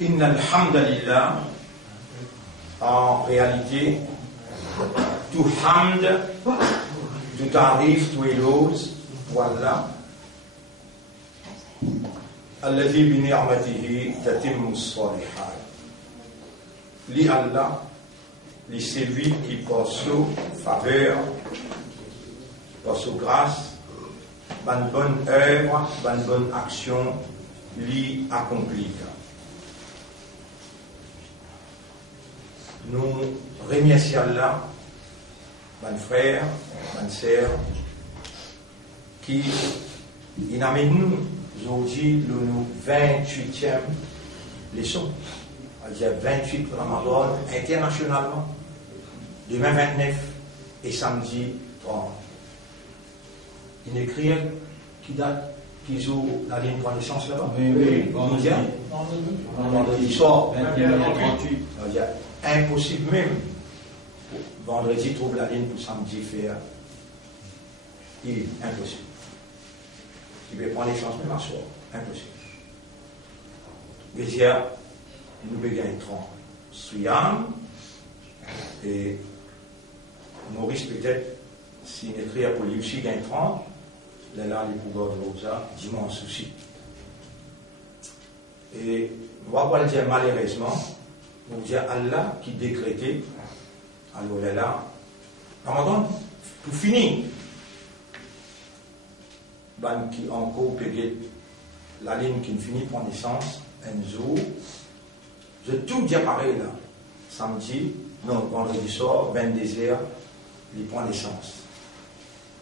Inna alhamdulillah, en réalité, tout hamd, tout tarif, tout éloge, voilà. Alladhi bi ni'matihi tatimmu s-salihat. Li Allah, li celui qui par sous faveur, par sous grâce, ban bonne œuvre, ban bonne action, li accomplit. Nous remercions Allah, ban frère, ban sœur, qui il amène nous aujourd'hui le 28e leçon. C'est-à-dire 28 Ramadan internationalement, demain 29 et samedi 30. Une écrire qui date, qui joue la ligne pour naissance là-bas. Oui, vendredi soir, 21h38. C'est-à-dire impossible même. Vendredi trouve la ligne pour samedi faire. Il est impossible. Il veut prendre les chances même à soir. Impossible. Déjà, nous gagnons 30. Souyam, et Maurice peut-être, s'il écrit pour lui aussi, gagne 30, là, les pouvoirs de Rosa, dis-moi un souci. Et on va pas le dire malheureusement, on va dire Allah qui décrétait, alors là, Ramadan, pour finir, ban qui encore payé la ligne qui finit par naissance, un jour, je tout dis pareil là, samedi, non, vendredi soir, 22h, il prend naissance.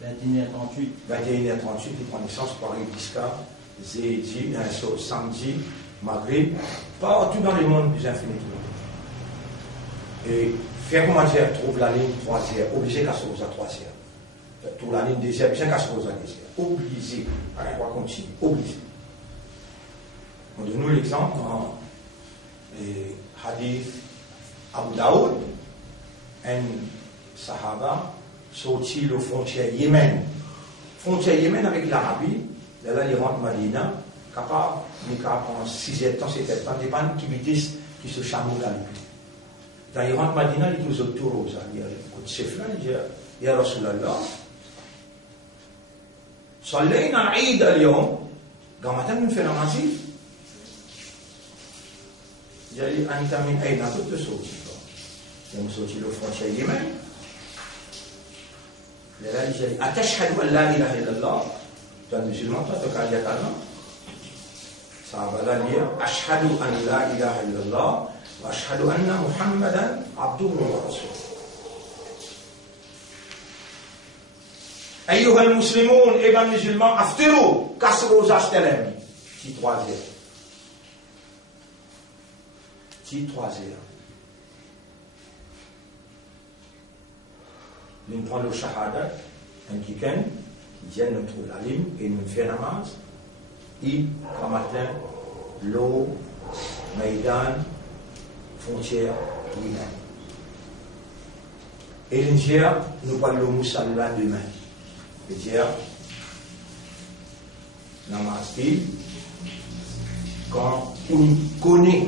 21h38. 21h38, il prend naissance par Ibiska, Zédi, samedi, Maghrib, partout dans le monde plus infini. Et faire comment dire, trouve la ligne 3h, obligé qu'à se poser à 3h. Tout la ligne 2h, bien qu'à se poser à 2h. Obligé, on va continuer, obligé. On donne nous l'exemple dans le hadith Abu Daoud, un sahaba sorti le frontière Yémen. Frontière Yémen avec l'Arabie, là il rentre Madina, capable, mais pendant 6 ans, 7 ans, dépend qui vitesse qui se chameaule à lui. Dans il rentre Madina, il dit aux autour, il y a le chef là, il dit, Ya Rasulallah, صلينا العيد اليوم قامت من في نمازي جالي أنت من أين كنت صوتي يوم صوتي له فرنسا اليمن لا جالي أتشهد أن لا إله إلا الله تنزل المطر تكاد يتعلم صعب لي أشهد أن لا إله إلا الله وأشهد أن محمدا عبده ورسوله أيها المسلمون إبا المسلمين أفطروا كسروا زاشتلم تي 3 تي 3 nous prenons le shahada un week-end viennent nous trouver la ligne et nous fait namaz et comme matin l'eau Maïdan frontière Yémen et l'India nous parlons le Moussalla demain. C'est-à-dire, Namaste, quand on connaît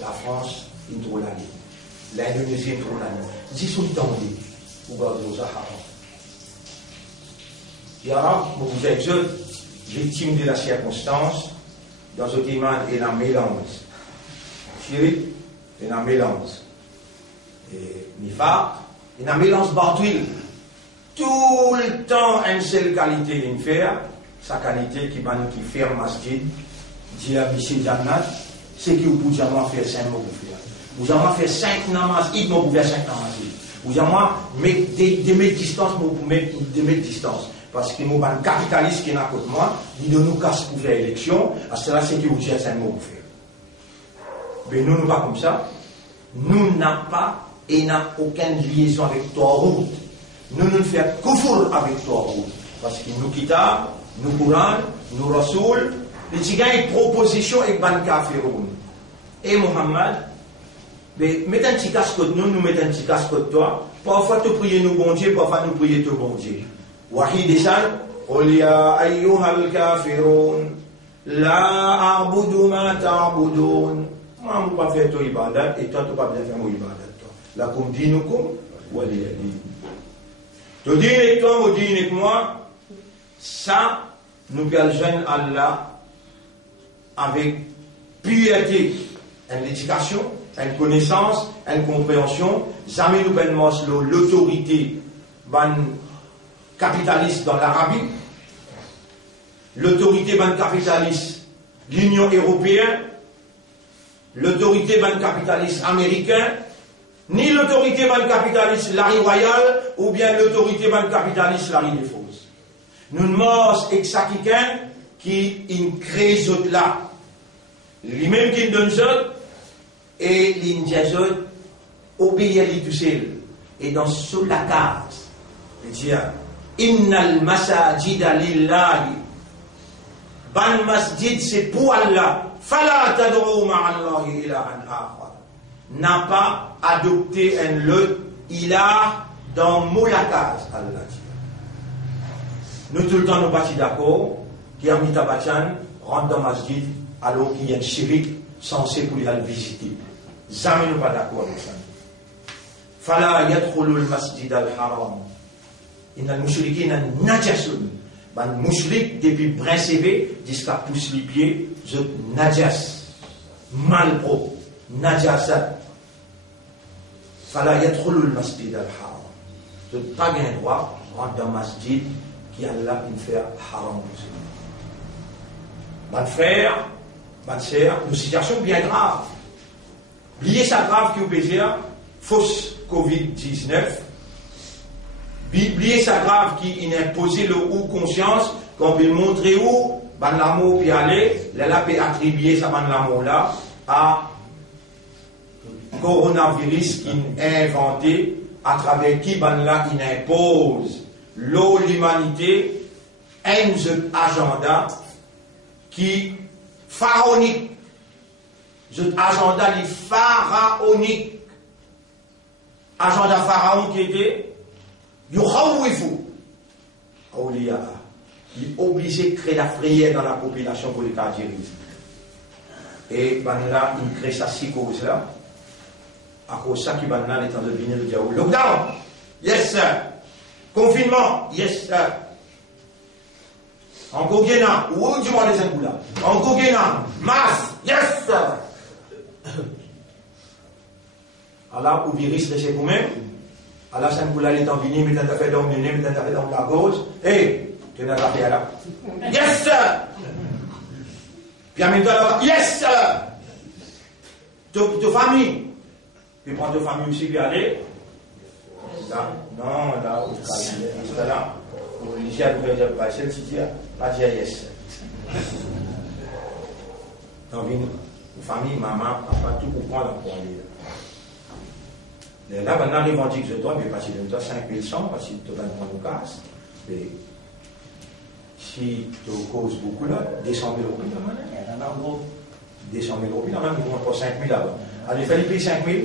la France, il trouve la ligne. L'Indonésie, il trouve la ligne. Dis tout le temps, vous regardez au Sahara. Et alors, vous êtes victime de la circonstance, dans ce climat, il y a un mélange. Chérie, il y a un mélange. Et Nifa, il y a un mélange bartuil. Tout le temps, une seule qualité d'une faire, sa qualité qui fait masjid, dit à M. Jannat, c'est que vous pouvez faire 5 mots pour faire. Vous avez fait 5 namaz, il vous faire 5 namaz. Vous avez des mètres distance, vous mettre des mètres distance. Parce que nous avons un capitaliste qui est à côté de moi, il nous casse pour faire l'élection, à cela c'est que vous avez 5 mots pour faire. Mais nous, nous pas comme ça. Nous n'avons pas et n'avons aucune liaison avec toi route. Nous ne faisons kufur avec toi, parce que nous quittons, nous Coran, nous Rasoul, les tigans une proposition avec ban kafiroun. Et Mohammed, mettez un petit casque de nous mettons un petit casque de toi. Parfois tu prier nous bon Dieu, parfois nous prier ton bon Dieu. Wahid Esan, قل يا أيها الكافرون لا أعبد ما تعبدون moi, je ne pas faire ton ibadat, et toi, tu ne pas bien faire mon ibadat. La comme dit nous comme, ou elle est dit. Tu dis avec toi, ou dis avec moi, ça, nous pouvons joindre Allah avec pureté, une éducation, une connaissance, une compréhension. Jamais nous pouvons l'autorité capitaliste dans l'Arabie, l'autorité capitaliste l'Union européenne, l'autorité capitaliste américaine, ni l'autorité capitaliste Larry Royal, ou bien l'autorité capitaliste Larry Defoe. Nous ne mangons que ça qui crée les autres là. Lui-même qui donne les autres, et les autres obéissent tout seul. Et dans sous la carte, il dit Innal masajida lillahi. Ban masjid c'est pour Allah. Fala tad'u ma'allahi ilahan akhar. N'a pas adopté un lot ilah dans Moulakaz, Allah dit. Nous tout le temps nous pas d'accord qui Amita Bachan rentre dans masjid alors qu'il y a un chirik censé pour aller visiter. Jamais nous pas d'accord avec ça. Fala yadkhulu al-masjid al-haram. Innal mushrikina najasun. Ban mushrik depuis brin CV jusqu'à pousse les pieds, je najas, mal pro, najasat. Fala yadkhulu al-masjid al-haram. Je pas gain droit rentre dans masjid qui Allah une fait haram. Ban frère, ban sœur, une situation bien grave. Oubliez ça grave qui vous plaisir, fausse Covid-19. Oubliez ça grave qui imposé le ou conscience, qu'on peut montrer où, ban l'amour puis aller, là peut attribuer ça ban l'amour là à coronavirus qui est inventé, à travers qui ban là il impose l'humanité, un agenda qui pharaonique. Cet agenda est pharaonique. Agenda pharaon qui était Yukhawwifu Awliya. Il est obligé de créer la frayeur dans la population pour les cardiaques. Et là, il crée sa psychose là. À cause de ça, il est en devenir le diable. Lockdown, yes sir. Confinement, yes sir. Encore Guéna, où du moins les Angoula. Encore Guéna, masse, yes sir. Alors, au virus, c'est vous-même. Alors, ça nous est en vini, mais t'as fait dans le nez, mais t'as fait dans la gauche. Hé, tu n'as pas fait là. Yes sir. Puis en même temps, yes sir. Ta famille. Puis prends ta famille aussi, puis allez. Là, non, là, au cas là. Au lycée, vous pas celle ci pas dire yes. Dans une famille, maman, papa, tout pour prendre pour aller. Là, maintenant, les revendiques que je dois, mais parce que je dois 5100, parce que tu vas prendre une casse. Et si tu causes beaucoup là, 200 000 euros, là, 200 000 euros, là, même, on prend 5 000 là-bas. Alors, il fallait payer 5 000.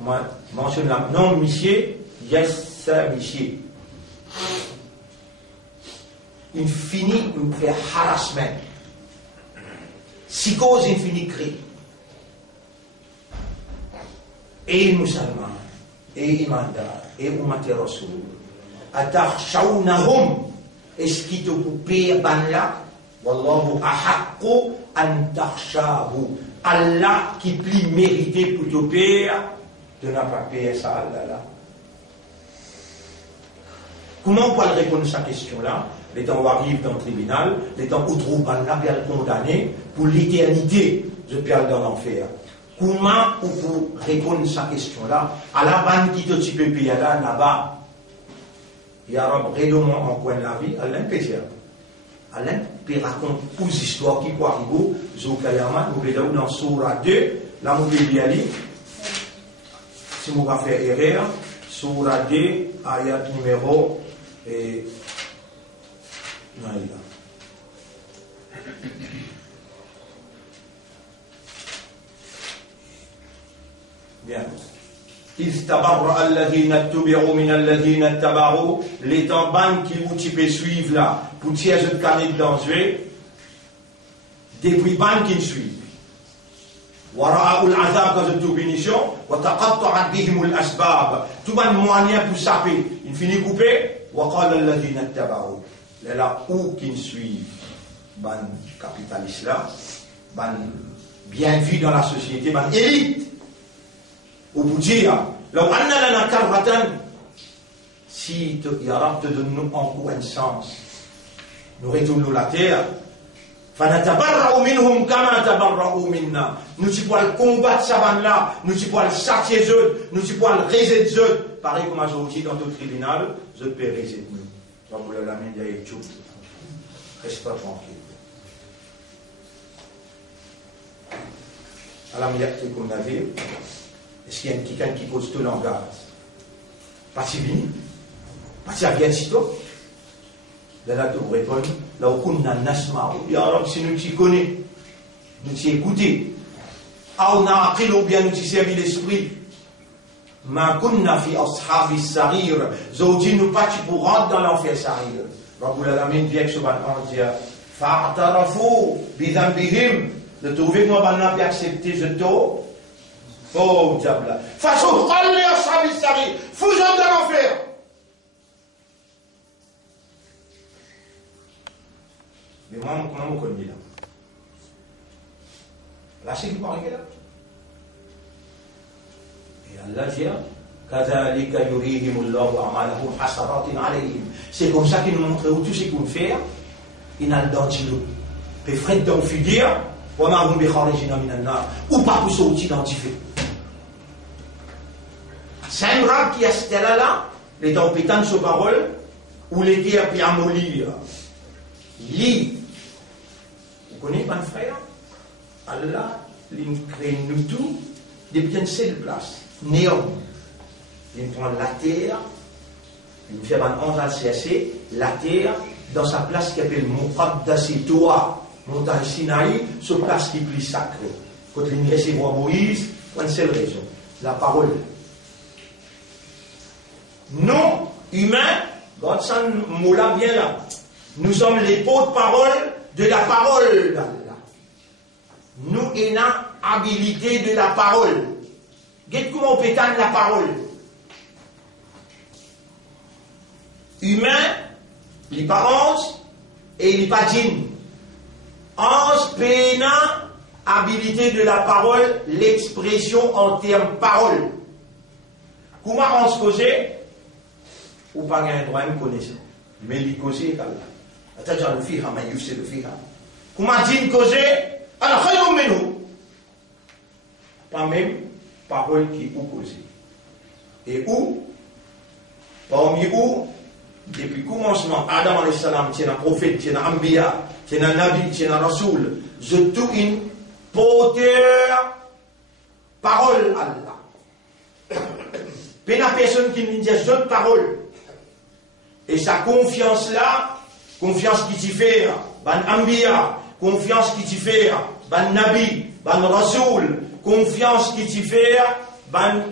Moi, mentionne là, non, monsieur, yes, sir, monsieur. Il finit, il fait harassment. Psychose, il finit créer. Et musulmans, et imandar, et umati rasoul. Atakhshawnahum, est-ce qu'il te coupe ban là? Wallahu ahaqqu an takhshahu. Allah qui plie mérité pour te payer, tu n'as pas payé ça, Allah là. Comment on peut répondre à cette question-là? Les temps où arrive dans le tribunal, les temps où trouve Allah bien condamné pour l'éternité, je peux aller dans l'enfer. Comment on peut répondre à cette question-là? À la bande qui te peut payer là-bas, il y a un règlement en coin de la vie, Allah peut dire. Allah peut raconter une histoire qui peut arriver, Zoukayama, nous pouvons dans Surah 2, là nous pouvons aller, si vous va faire erreur, Surah 2, ayat numéro, non, il est là. Bien. Istabarra alladhina tubi'u min alladhina tabaru, les tamban qui vous tu peux suivre là, pour tirer ce canet dans le depuis ban qui suivent. ورأوا العذاب quand je bénition وتقطعت بهم الأسباب tout un moyen pour saper il finit coupé وقال الذين اتبعوا là où qu'ils suivent ban capitaliste là ban bien vu dans la société ban élite au bout dire لو أن لنا كرة si ya Rab te donne-nous encore un sens nous retournons la terre فنتبرأ منهم كما تبرأوا منا nous tu pourras combattre ça là nous tu pourras châtier eux nous tu pourras réser eux pareil comme aujourd'hui dans le tribunal je peux réser nous donc vous la main derrière tout reste pas tranquille alors il y a comme navire est-ce qu'il y a quelqu'un qui pose tout langage pas si bien pas si bien si toi là tu réponds là où on a nasma ya Rab si nous t'y connais nous t'y écouter ou n'a appris ou bien nous t'y servi l'esprit ma kunna fi ashabi sarir zodi nous pas tu pour rentrer dans l'enfer sarir Rabbul Alamin vient que ce matin dire fa'tarafu bi dhanbihim de trouver que moi banna puis accepter je to oh diable façon qalli ashabi sarir fusion dans l'enfer. Mais moi, comment on connaît là? Là, c'est qui parle là. Et Allah dit, كَذَلِكَ يُرِيهِمُ اللَّهُ أَعْمَالَهُمْ حَسَرَاتٍ عَلَيْهِمْ. C'est comme ça qu'il nous montre où tout ce qu'on fait, il a le dentilo. Puis Fred dans le fudir, وَمَا هُمْ بِخَارِجِينَ مِنَ النَّارِ. Ou pas pour sortir d'identifier. C'est un rab qui a ce là, les temps pétants sur parole, ou les guerres puis à mollir. Lit. Vous connaissez mon frère? Allah, il crée nous tout depuis une seule place. Néon. Il prend la terre, il fait un 11 CAC, la terre, dans sa place qui s'appelle Muqaddasi Toa, montagne Sinaï, ce place qui est plus sacrée. Quand il recevoir Moïse, pour une seule raison, la parole. Nous, humains, God s'en moula bien là. Nous sommes les porte-parole de la parole d'Allah. Nous avons habilité de la parole. Qu'est-ce comment on peut la parole? Humain, il n'est pas 11 et il n'est pas djinn. 11 pénal, habilité de la parole, l'expression en termes parole. Comment on se causait? Ou pas un droit de connaissance. Mais il causait qu'Allah. أتجعل فيها من يفسد فيها كما دين كوزي أنا خير منه pas même parole qui ou causé et où parmi où depuis le commencement Adam alayhi salam c'est un prophète c'est un ambiya c'est un nabi c'est un rasoul je tout une porteur parole Allah mais la personne qui me dit je parole et sa confiance là confiance qui t'y fait, ban ambiya, confiance qui t'y fait, ban nabi, ban rasoul, confiance qui t'y fait, ban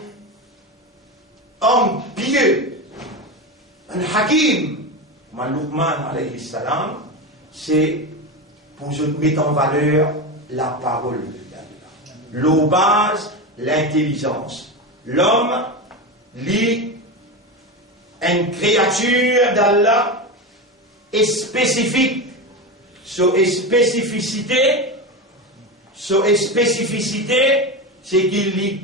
homme pieux, ban hakim, ban Luqman alayhi salam, c'est pour je mettre en valeur la parole d'Allah. L'eau base, l'intelligence. L'homme, lit une créature d'Allah, est spécifique, sur spécificité, c'est qu'il y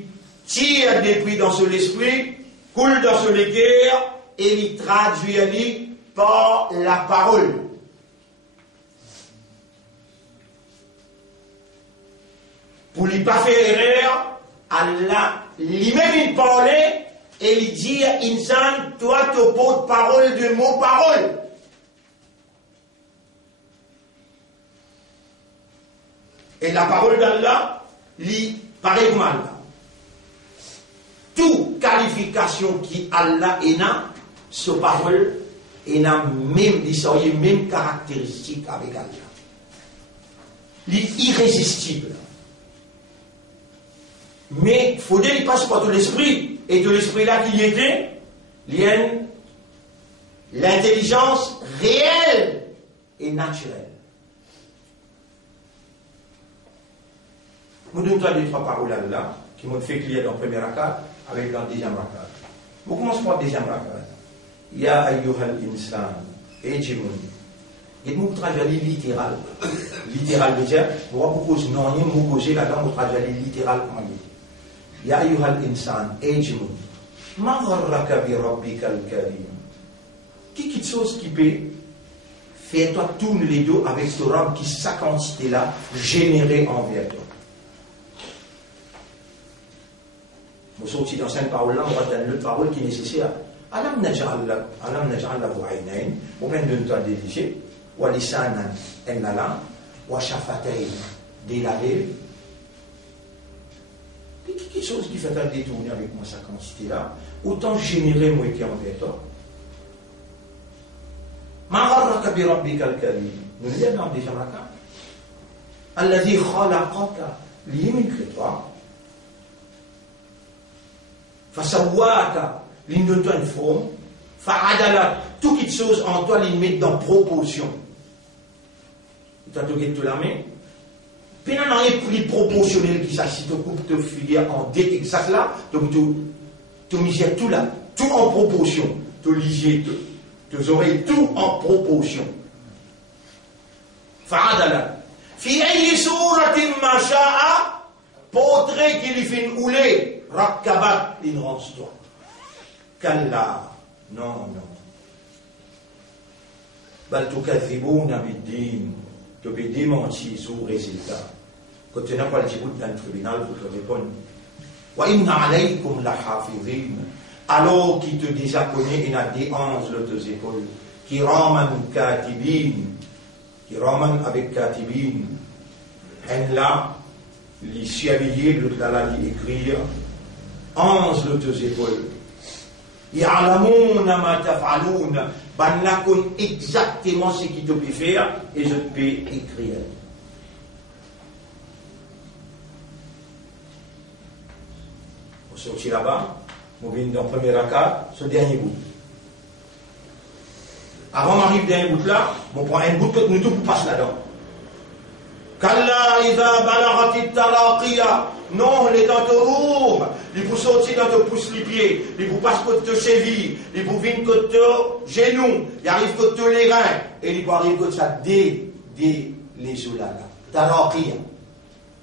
tire depuis dans son esprit, coule dans son cœur et il traduit par la parole. Pour ne pas faire erreur, Allah lui-même il parlait et il dit Insan, toi tu portes parole de mots parole. Et la parole d'Allah, lit pareil comme Allah. Toute qualification qui Allah est là, ce parole est la même, même caractéristique avec Allah. Il est irrésistible. Mais il faut dire qu'il passe par tout l'esprit. Et de l'esprit là qu'il y était, il y a l'intelligence réelle et naturelle. Je donne toi 2-3 paroles là, qui m'ont fait clier dans le premier rakat, avec dans le deuxième rakat. Je commence par le deuxième rakat. Ya ayyuhal insan, ejimun. Et nous traduisons littéral. Littéral veut dire, on va proposer non, il nous causer là-dedans, on traduit littéral comme dit. Ya ayyuhal insan, ejimun. Ma gharraka bi rabbikal karim. Quelque chose qui peut faire toi tourner les dos avec ce rab qui sa quantité là générée envers toi. Nous sortis dans cette parole là, on va donner l'autre parole qui est nécessaire. Alam naj'al lahu aynayn, ou bien de nous déliger, ou lisanan en la langue, ou shafatayn des labels. Quelque chose qui fait détourner avec moi sa quantité là, autant générer moi qui envers toi. Ma gharraka bi rabbikal karim. Nous lisons déjà là. Alladhi khalaqaka liyumikra. Fasawwaka, l'une de toi une forme. Fa'adala, toute quelque chose en toi, l'une met dans proportion. Tu as tout la main. Puis non, il y a plus proportionnel qui s'agit de coupe de figure en dé exact là. Donc tu mises tout là, tout en proportion. Tu lises tes oreilles, tout en proportion. Fa'adala. Fi ayyi suratin ma sha'a, portrait qui lui fait une houlée. Rakkabat, il range-toi. Kalla, non. Bal tukadhibouna bid-din, tu peux démentir sur le résultat. Quand tu n'as pas le djibout dans le tribunal, vous te répondez. Wa inna alaykum la hafidhin, alors qui te déjà connaît, il a des anges de tes épaules. Kiraman katibin, kiraman avec katibin. En là, les surveillés, le dalal écrire. Ange de tes épaules. Ya'lamouna ma taf'alouna. Banna connaît exactement ce qu'il te peut faire et je peux écrire. On sortit là-bas, on vient dans le premier rakat, ce dernier bout. Avant d'arriver dans un bout là, on prend un bout que nous tout passe là-dedans. Kalla idha balagati taraqiya. Non, les dents te rouvent, ils vous sortent dans te poussent les pieds, ils vous passent côté te cheville, ils vous viennent côté genoux, ils arrivent côté les reins, et ils vous arrivent côté ça dès les os là. Taraqiya.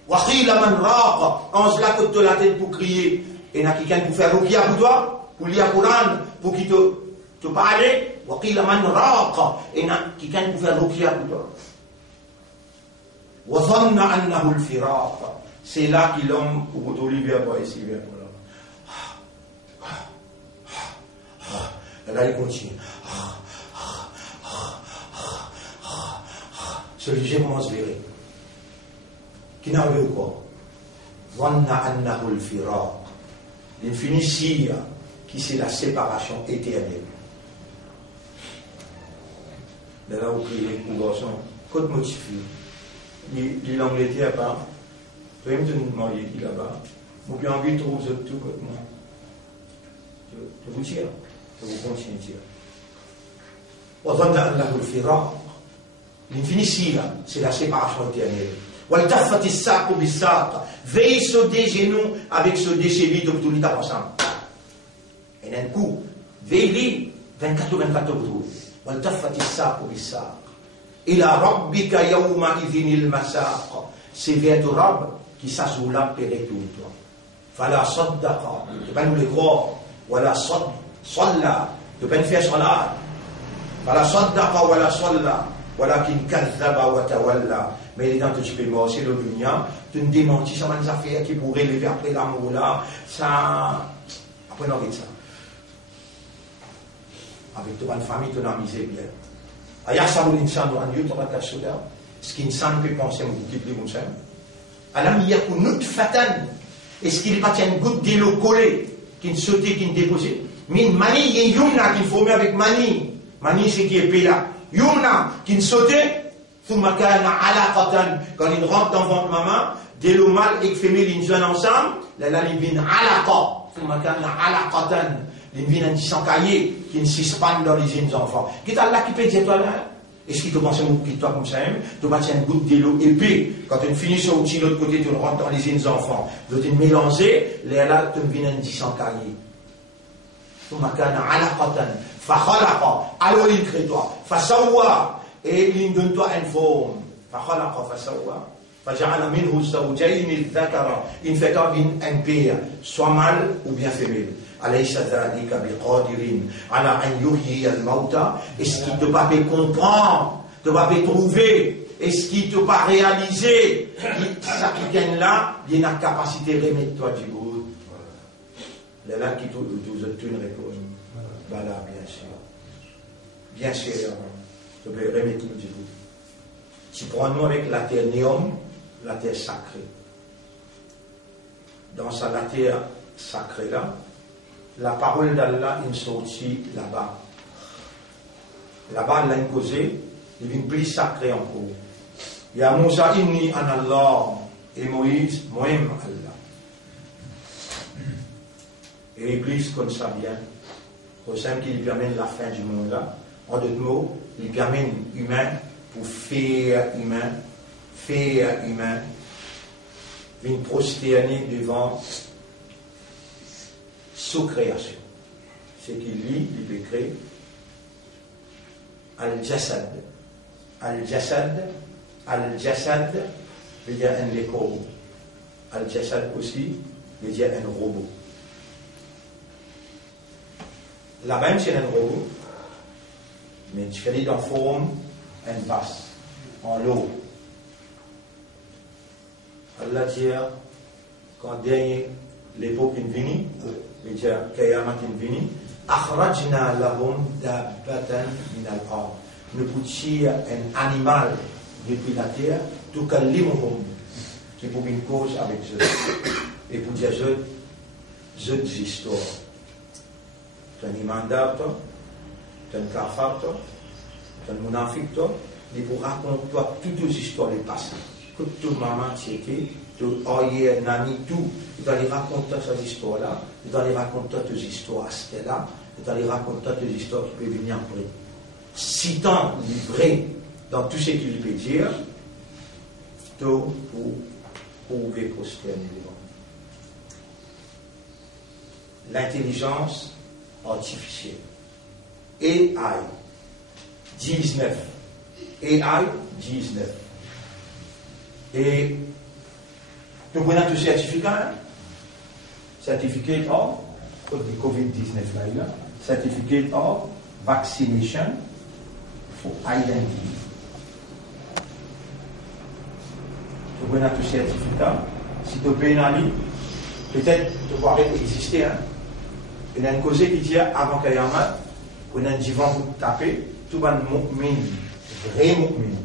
Waqila man raqa, on se la côté la tête pour crier, et il y a quelqu'un pour faire ruqya pour toi, pour lire Coran, pour qui te parler, waqila man raqa, et il y a quelqu'un pour faire ruqya pour toi. Wa dhanna annahu al-firaq. C'est là qu'il l'homme, pour Olivier, ici, bien pour là. Là, il continue. Celui-ci commence à virer. Qui n'a vu quoi? Wanna annahu al-firaq. L'infinitia, qui c'est la séparation éternelle. Là, où il est pour garçon, côte motifié. L'Angleterre, pas. Je vais me demander qui là-bas. Vous pouvez envie de trouver tout comme moi. Je vous tire. Je vous continue de tirer. L'infinitia, c'est la séparation éternelle. Veille sur des genoux avec ce déchets de tout l'état ensemble. Et d'un coup, veille 24 jours. Et la rabbika yawma idhinil masaq. C'est vers ton Rab qui s'assoit là péré tout toi. Fala saddaqa, tu peux nous le croire. Wala salla, tu peux faire salat. Fala saddaqa wala salla, walakin kadhaba wa tawalla. Mais les dents tu peux mort, c'est le dunya, tu ne démentis ça des affaires qui pourraient lever après l'amour là, ça après on arrête ça. Avec ton famille, ton amisé bien. Ayasabu l'insanu an yutraka suda. Ce qu'insan peut penser multiplier comme ça. Alam yakun nutfatan. Est-ce qu'il va une goutte d'eau collée qui ne sautait, qui ne déposait. Min mani, il y a yumna qui formait avec mani. Mani, c'est qui est payé. Yumna qui ne sautait. Thumma kana alaqatan. Quand il rentre dans votre maman, dès le mâle et le femelle, ils viennent ensemble. Là, ils viennent alaqa. Thumma kana alaqatan. Ils viennent un petit cahier qui ne s'expande dans les jeunes enfants. Qu'est-ce que Allah qui peut dire toi là? Est-ce qu'il te pense que toi comme ça, tu vas tirer une goutte d'eau épais. Quand tu finis sur l'autre côté, tu rentres dans les îles enfants. Tu te mélanger, là, tu viens de 10 ans cahiers. Tu m'as dit, alaqatan, fakhalaqa, alors il crée toi, fasawwa, et il donne toi une forme. Fakhalaqa, fasawwa, faja'ala minhu zawjayn al-dhakara, il fait un père, soit mâle ou bien femelle. Alaysa dhalika biqadirin ala an yuhyi al-mauta. Est-ce qu'il ne peut pas comprendre, ne peut pas trouver, est-ce qu'il ne peut pas réaliser, ça qui vient là, il y a une capacité de remettre toi du haut. Là qui te une réponse. Voilà, bien sûr. Bien sûr, je peux remettre du haut. Si prenons avec la terre néum, la terre sacrée. Dans la terre sacrée là, la parole d'Allah est sortie là-bas. Là-bas, elle l'a imposé, il est plus sacré encore. Il y a Moussa inni an Allah et Moïse, moi-même Allah. Et l'Église comme ça bien, au sein qui lui permet la fin du monde là. En d'autres mots, il permet humain pour faire humain, une prosterner devant sous création. C'est qu'il lit, il peut créer Al-Jasad. Al-Jasad veut dire un décor. Al-Jasad aussi veut dire un robot. La même c'est un robot, mais différent en forme, en basse, en l'eau. Allah dit, quand dernier l'époque est venue, veut-dire Kayamat est venu, akhrajna lahum dabbatan min al-ard. Nous poussions un animal depuis la terre, tukallimuhum, qui pour une cause avec eux. Et pour dire eux histoires. Tu as un mandat, tu as un kafar, tu as un munafik, et pour raconter toi toutes les histoires du passé. Que toute maman, c'était, tout aïe, nani, tout. Tu dois les raconter ces histoires-là, tu dois les raconter tes histoires à ce là, tu dois les raconter tes histoires qui peuvent venir après. Citant livré dans tout ce qu'il peut dire, tout pour prouver prosterner devant. L'intelligence artificielle. AI 19. AI 19. Et nous prenons tout certificat, certificate of the COVID-19 là, certificate of vaccination for identity. Nous prenons tout certificat, si tu peux un ami, peut-être tu pourrais exister. Il y a une cause qui dit avant qu'il y ait un mat, on a un divan pour taper, tout va mu'min, vrai mu'min,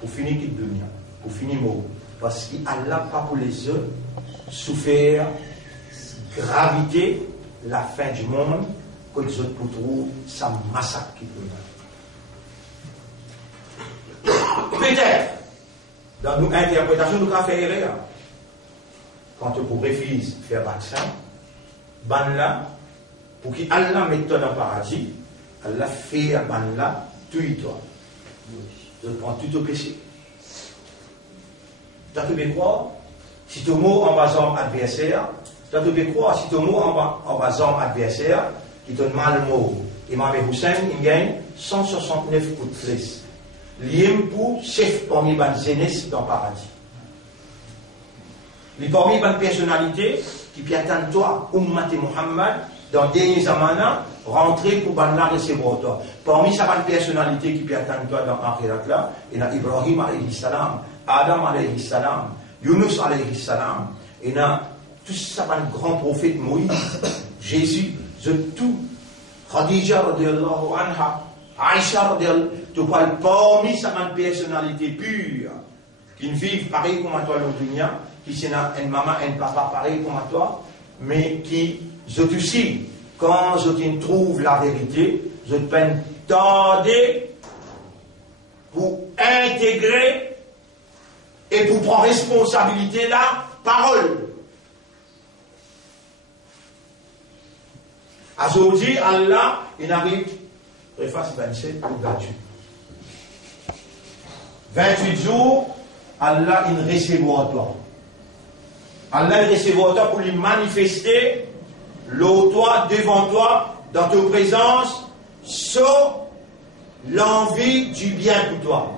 pour finir qu'il devient, pour finir mot. Parce qu'Allah pas pour les œufs souffert gravité la fin du monde que les autres pour trouver ça massacre qui peut. Peut-être dans nos interprétations nous avons fait erreur quand tu pourrais faire vaccin ban là pour qu'Allah mette toi dans le paradis, Allah fait ban là tout et toi. Je prends tout au péché. Tu peux croire, si tu mot en basant adversaire, tu peux croire, si tu mot en basant adversaire, qui donne mal le mot. Imam Hussein, il gagne 169 coups de flèche. L'IM pour chef parmi les zénès dans le paradis. Les parmi les personnalités qui peut attendre toi, Ummat et Muhammad, dans derniers zamana, rentrer pour la recevoir toi. Parmi ces personnalités qui peut attendre toi dans l'Akhirat là, il y a Ibrahim alayhi salam, Adam alayhi salam, Yunus alayhi salam, il y a tous ces grands prophètes Moïse, Jésus, tout, Khadija radiallahu anha, Aïcha radiallahu, tu parles parmi ces personnalités pures, qui vivent pareil comme toi dans le dunya, qui sont une maman et un papa pareil comme toi, mais qui, je aussi, quand je trouve la vérité, je peine tarder pour intégrer et pour prendre responsabilité la parole. Aujourd'hui, Allah, il arrive, préface 27 pour gratuit. 28 jours, Allah il recevra toi. Allah il recevra toi pour lui manifester toi devant toi, dans ta présence, sur l'envie du bien pour toi.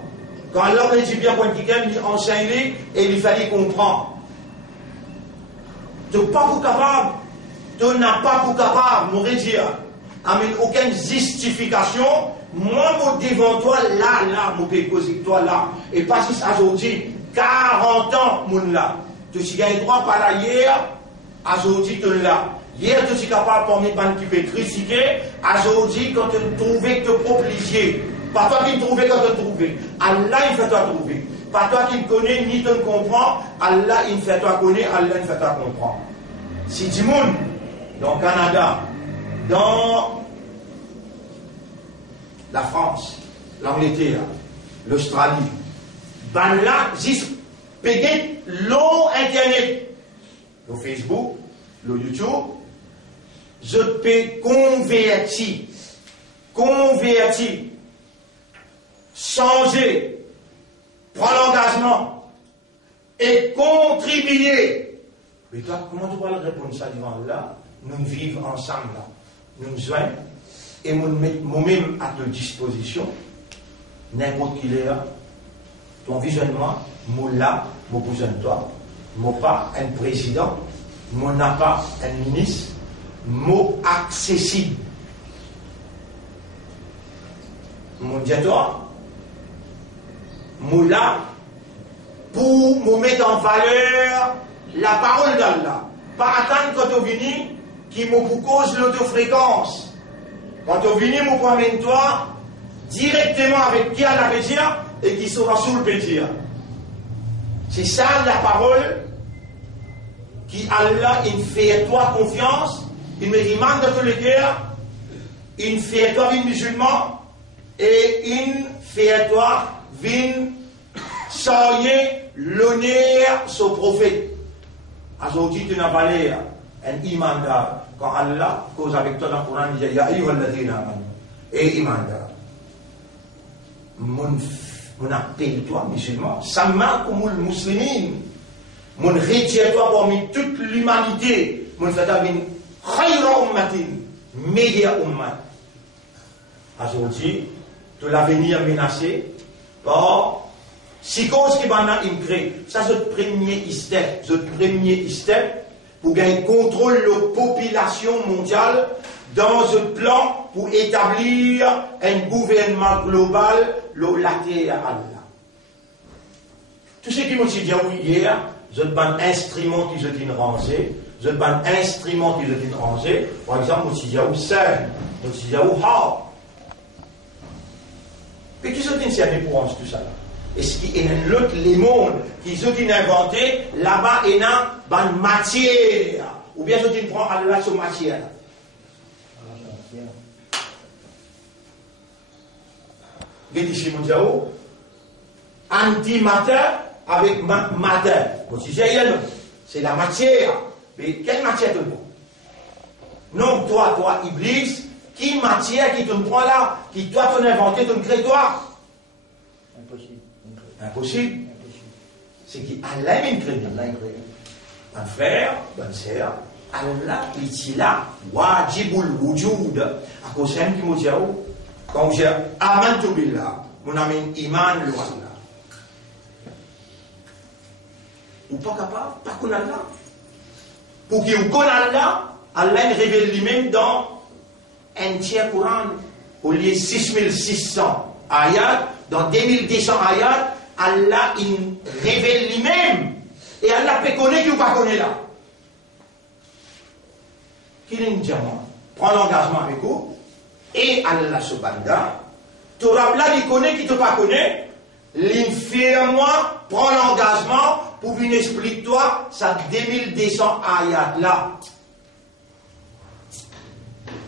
Quand Allah veut du bien pour quelqu'un, il enseigne et il fallait comprendre. Tu n'es pas pour capable, tu n'as pas pour capable, nous dire, avec aucune justification, moi, je devant toi, là, je peux causer toi là. Et pas si aujourd'hui, 40 ans, mon là. Tu as le droit par là hier, aujourd'hui, tu es là. Hier, tu es capable de prendre qui peut critiquer, aujourd'hui, quand tu trouvais que tu proplizier. Pas toi qui me trouvais quand tu te trouvais. Allah, il fait toi trouver. Pas toi qui me connais, ni te comprends. Allah, il fait toi connaître, Allah, il fait toi comprendre. Si du monde, dans le Canada, dans la France, l'Angleterre, l'Australie, ben là, juste payer l'eau Internet, le Facebook, le YouTube, je peux convertir, changer, prendre l'engagement et contribuer. Mais toi, comment tu vas répondre ça devant là? Nous vivons ensemble là. Nous nous joignons et nous mettons même à ta disposition, n'importe qui est là, ton visionnement, moi là, moi besoin de toi, moi pas un président, moi n'a pas un ministre, moi accessible. Mon dit à toi, moi là, pour me mettre en valeur la parole d'Allah. Pas attendre quand tu viens qui me cause l'autofréquence. Quand tu viens, je promène toi directement avec qui Allah peut dire et qui sera sous le peut dire. C'est ça la parole qui Allah il fait à toi confiance, il me demande de le cœur, il fait à toi une musulman et il fait à toi une soyez l'honneur au prophète. Aujourd'hui, tu n'as pas l'air un imandar. Quand Allah cause avec toi dans le Coran, il dit Ya ayyuhalladhina amanu. Et imandar. Mon appel toi, musulman, Sammakumul muslimin. Mon retire toi parmi toute l'humanité. Mon fatabin khayra ummatin. Meilleure ummat. Aujourd'hui, tout l'avenir menacé par si cause qui va immigré, ça c'est le premier step pour gagner contrôle de la population mondiale dans un plan pour établir un gouvernement global la terre à Allah. Tout ce qui m'a dit hier, je vais un instrument qui est rangé, je vais un instrument qui est rangé, par exemple, je vais un sein, je vais un ha. Mais qui sont servi pour tout ça là? Est-ce qu'il y a l'autre les mondes qui sont inventés là-bas et dans la matière? Ou bien ils prennent Allah sur matière? Védichi Mondiao, antimatter avec matter. C'est la matière. Mais quelle matière te prend? Non, toi, Iblis, qui matière qui te prend là? Qui toi, t'en inventé, t'en crée toi? Impossible. C'est qu'Allah est incrédible. Un frère, une sœur, Allah est là. Wajibul wujud. À cause de qui m'a dit, quand j'ai amantu billah, mon ami iman le Allah. Ou pas capable, pas qu'on Allah. Pour qu'il vous connaisse Allah, Allah révèle lui-même dans un tiers Coran. Au lieu de 6600 ayats, dans 2200 ayats, Allah il révèle lui-même. Et Allah peut connaître ou pas connaître là. Qu'il est une diamant. Prends l'engagement avec vous. Et Allah subhanahu tu auras là, il connaît qui ne pas connaît. L'infirme-moi, prends l'engagement pour venir expliquer toi, ça 2200 ayats là.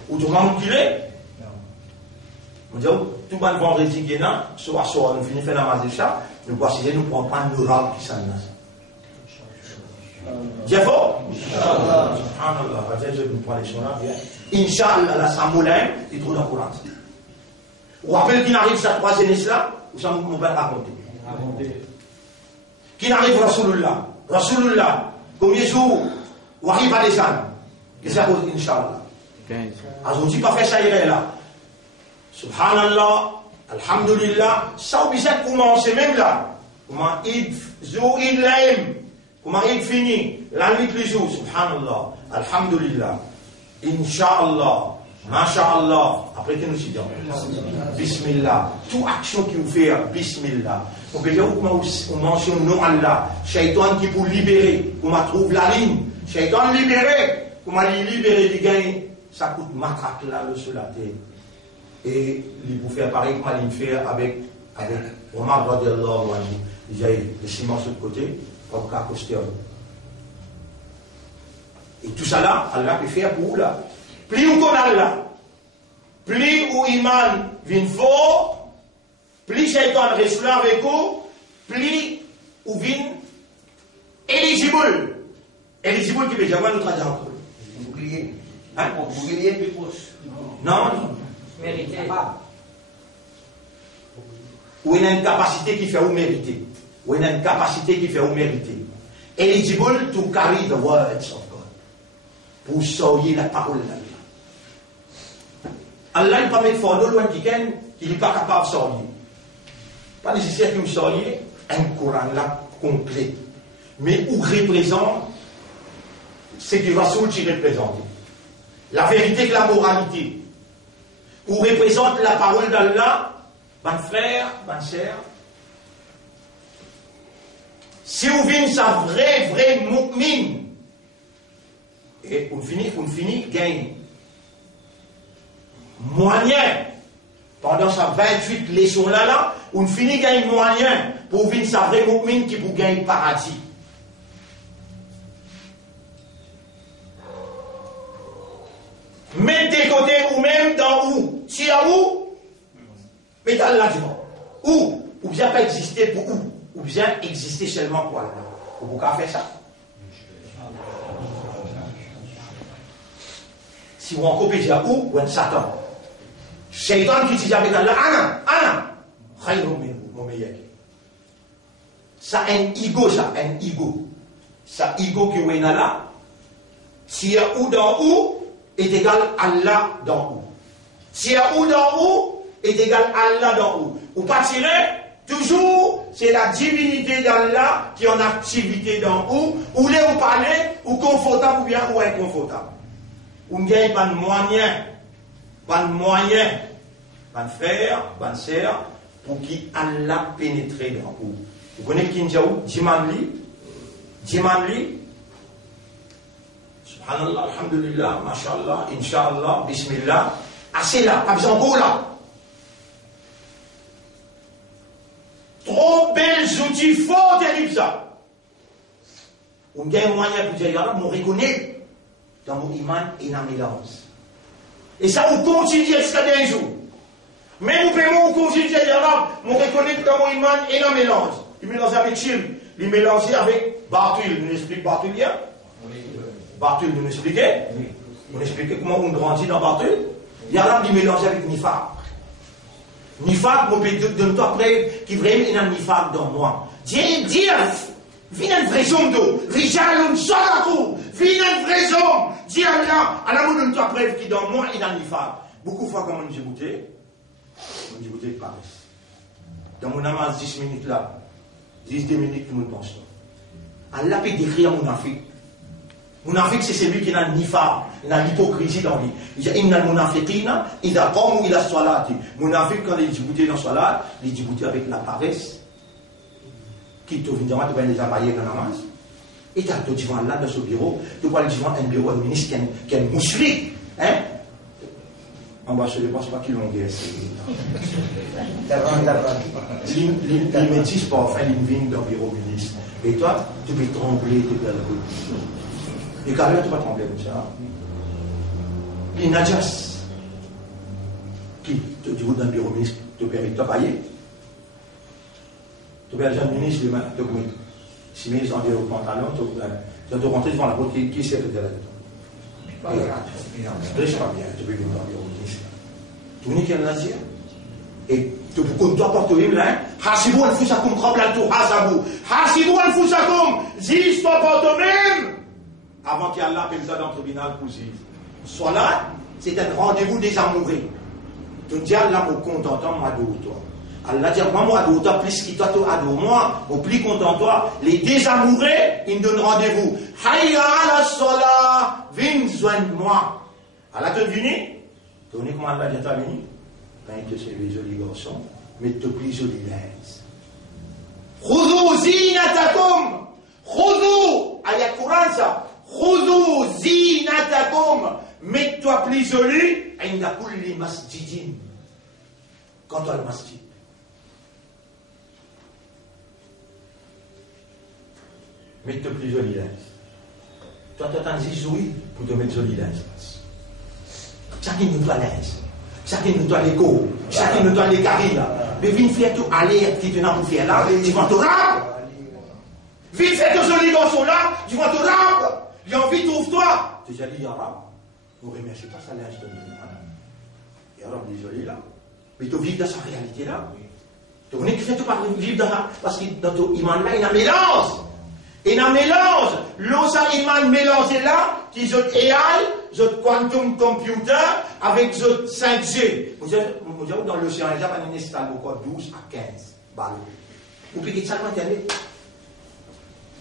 Ou tu m'as enculé? On dit, tout le monde vendredi qui est là, soit nous finissons faire la masse de chat, nous voici, nous prenons pas nos rames qui s'en là. Dieu fort? Inch'Allah. Inch'Allah. Je nous prends les choses là, bien. Inch'Allah, la Samoulin, il trouve dans le Coran. Vous rappelez qu'il arrive sa troisième là, ou ça nous va raconter? Qui n'arrive Rasulullah? Rasulullah, combien de jours? Ou arrive à des ânes? Qu'est-ce que ça cause, Inch'Allah? Alors, on dit pas faire ça, il est là. Subhanallah, Alhamdulillah, ça oblige à commencer même là. Comment il joue, il l'aime. Comment il finit? La nuit, le jour, Subhanallah, Alhamdulillah, Inch'Allah, Masha'Allah. Après que nous disons, Bismillah. Toute action qui vous fait, Bismillah. On peut dire comment on mentionne non Allah. Shaitan qui pour libérer, comment trouve la ligne. Shaitan libéré, comment il libérer du gain. Ça coûte matraque là, le sur la terre. Et il vous faire pareil comme il fait avec Omar radiallahu anhu. Il y a le ciment sur le côté, comme qu'à costume. Et tout ça là, Allah peut faire pour vous là. Plus vous connaissez Allah, plus où iman vient fort, plus Shaitan reste là avec vous, plus vous vient éligible. Éligible qui veut dire quoi nous traduisons encore? Bouclier. Hein? Bouclier du pouce. Non. Mérité. Ou il y a une capacité qui fait vous mériter. Ou il y a une capacité qui fait vous mériter. Eligible to carry the words of God. Pour sortir la parole d'Allah. Allah ne peut pas mettre fort de loin quelqu'un qui n'est pas capable de sortir. Pas nécessaire que vous sortiez un Coran là complet. Mais où représente ce que Rasoul qui représente. La vérité et la moralité. Où représente la parole d'Allah, mon frère, ma sœur. Si vous venez sa vraie mu'min, et on finit, gagne. Moyen, pendant sa 28 leçons là, on finit gagne moyen pour venir sa vraie mu'min qui vous gagne paradis. Même des côtés ou même dans où? Si à où? Mais dans là devant. Où? Ou bien pas exister pour où? Ou bien exister seulement pour Allah. Vous pouvez faire ça? Si vous en copiez à où? Ou un Satan. Shaitan qui dit avec Allah, Ana, mon meilleur. Ça un ego, ça un ego. Ça ego qui est là. Si à où dans où? Est égal Allah dans où. Si à où dans où est égal Allah dans où. Ou pas tirer, toujours c'est la divinité d'Allah qui est en activité dans où. Ou les ou parler, ou confortable ou bien ou inconfortable. Ou ne gagne pas de moyens, pas de faire, pas de sœur, pour qui Allah pénètre dans où. Vous connaissez Kinjaou, Jimanli. Subhanallah, alhamdulillah, mashallah, inshallah, bismillah. Assez là, pas besoin encore là. Trop belles outils, fort terrible ça. On gagne moyen pour dire, on reconnaît dans mon iman et dans mes lances. Et ça, on continue jusqu'à des jours. Même au paiement, on continue à dire, on reconnaît dans mon iman et dans mes lances. Il mélange avec Chim, il mélange avec Bartul. Nous explique Bartul hier. Bartul nous expliquait. On expliquait comment on grandit dans Bartul. Il y a là qui mélange avec Nifaq. Nifaq, mon pays, donne-toi preuve qui vraiment il y a un Nifaq dans moi. Dis, viens une vraie homme d'eau. Rijal, Sadakou. Viens une vraie homme. Dis Allah, Allah, donne-toi preuve qui dans moi il y a un Nifaq. Beaucoup de fois, comme on dit goûter de paresse. Dans mon namaz 10 minutes là, 10 minutes, tout le monde pense. Allah peut décrire mon Afrique. Munafiq, c'est celui qui a nifaq, il a l'hypocrisie dans lui. Il dit, inna munafiqina, il a comme il a salati. Munafiq, quand il dit goûter dans salat, il dit goûter avec la paresse, qui te vient de les appareils dans la masse. Et tu as tout devant là dans ce bureau, tu vois le devant un bureau de ministre qui est un mouchrik. Hein? En bas, je ne pense pas qu'ils l'ont dit. Ils me disent pas, enfin, ils viennent dans le bureau du ministre. Et toi, tu peux trembler, tu peux le coup. Et quand même, tu vas trembler comme ça. Les najas, qui, tu dis, dans le bureau ministre, tu peux aller travailler. Tu peux aller dans le ministre, tu peux si ministre en au pantalon, tu dois rentrer devant la porte qui sait que tu es là-dedans. Je ne sais pas bien, tu peux aller dans le bureau ministre. Tu connais qui est un nazir? Et tu peux toi porter là, Hasibu anfusakum qabla an tuhasabu. Hasibu anfusakum, dis-toi pour toi-même avant qu'Allah appelle ça dans le tribunal pour dire. Soit là, c'est un rendez-vous des amoureux. Tu dis Allah me contentant, moi de toi. Allah dit moi de toi, plus qu'il toi adore moi, au plus content toi. Les désamoureux, ils me donnent rendez-vous. Hayya ala salah, viens joindre-moi. Allah te venu, tu connais comment Allah dit à venir? Quand il te serve les jolis garçons, mets-toi plus jolis linges. Khoudou zinatakum, khoudou, ayat Coran ça. Khoudou zinatakum, mets-toi plus joli, inda kulli masjidin. Quand tu as le masjid. Mets-toi plus joli linge. Toi, tu as un zizoui pour te mettre joli linge. Chacun nous doit linge. Chacun nous doit l'écho. Chacun nous doit les carrés. Mais viens faire tout aller, petit tenant pour faire là, tu vas te rendre. Viens faire tout joli garçon là, tu vas te rendre. Il a envie, trouve-toi. Tu as dit, Yarab, vous remerciez pas ça linge de nous. Yarab, il est joli là. Mais tu vis dans sa réalité là. Tu connais que tu ne pas vivre dans la. Parce que dans ton iman là, il y a un mélange. Il y a un mélange. L'eau, ça, iman mélangé là, qui ont AI, ont quantum computer, avec 5G. Vous savez, dans l'océan, il y a un installe encore 12 à 15 ballons. Vous piquez ça dans Internet.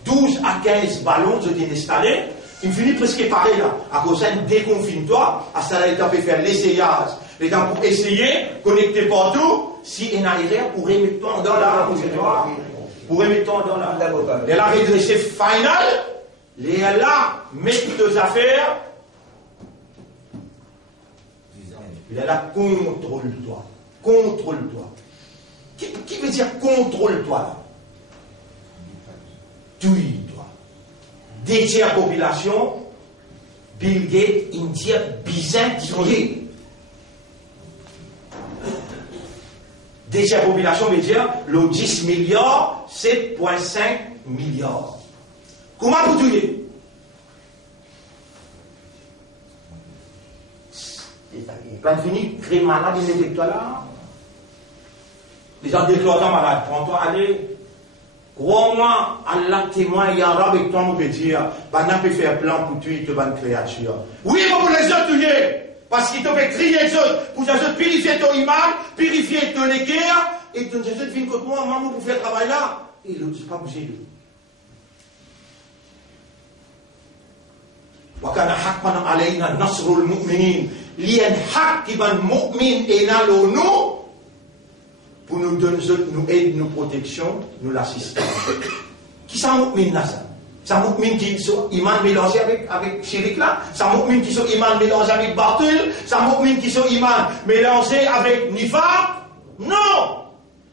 12 à 15 ballons, vous ont installés. Il finit presque pareil là. À cause d'un déconfine-toi, à ça là, il t'a fait faire l'essayage. Et donc, pour essayer, connecter partout, si il y a un aérien, pour remettre toi dans la. Pour remettre toi dans la. Et la redressée finale, les là, mettre tes affaires. Il est là, contrôle-toi. Contrôle-toi. Qui veut dire contrôle-toi là? Tue-toi. Dédié à la population, Bill Gates, Indien, bizarre, disons-le. Déjà, la population veut dire le 10 milliards, 7,5 milliards. Comment vous tuez? Quand tu finis, crée malade, il est toi là. Les gens déclarent malade. Prends-toi, allez. Crois-moi, Allah témoin, il y a un avec toi, on peut dire, on peut faire plan pour tuer une bonne créature. Oui, mais pour les autres tuer. Parce qu'il te fait crier les autres, pour les autres purifier ton imam, purifier ton équerre, et ton Jésus vient contre moi, maman, pour faire le travail là. Et l'autre, je ne sais pas bouger. وكان حقا علينا نصر المؤمنين لينحق المؤمن إلى لونو pour nous donner nous aide, nous protection, nous l'assistance. Qui sont mu'min là ça? C'est mu'min qui sont iman mélangé avec shirik là, c'est mu'min qui sont iman mélangé avec batil, c'est mu'min qui sont iman mélangé avec nifaq. Non!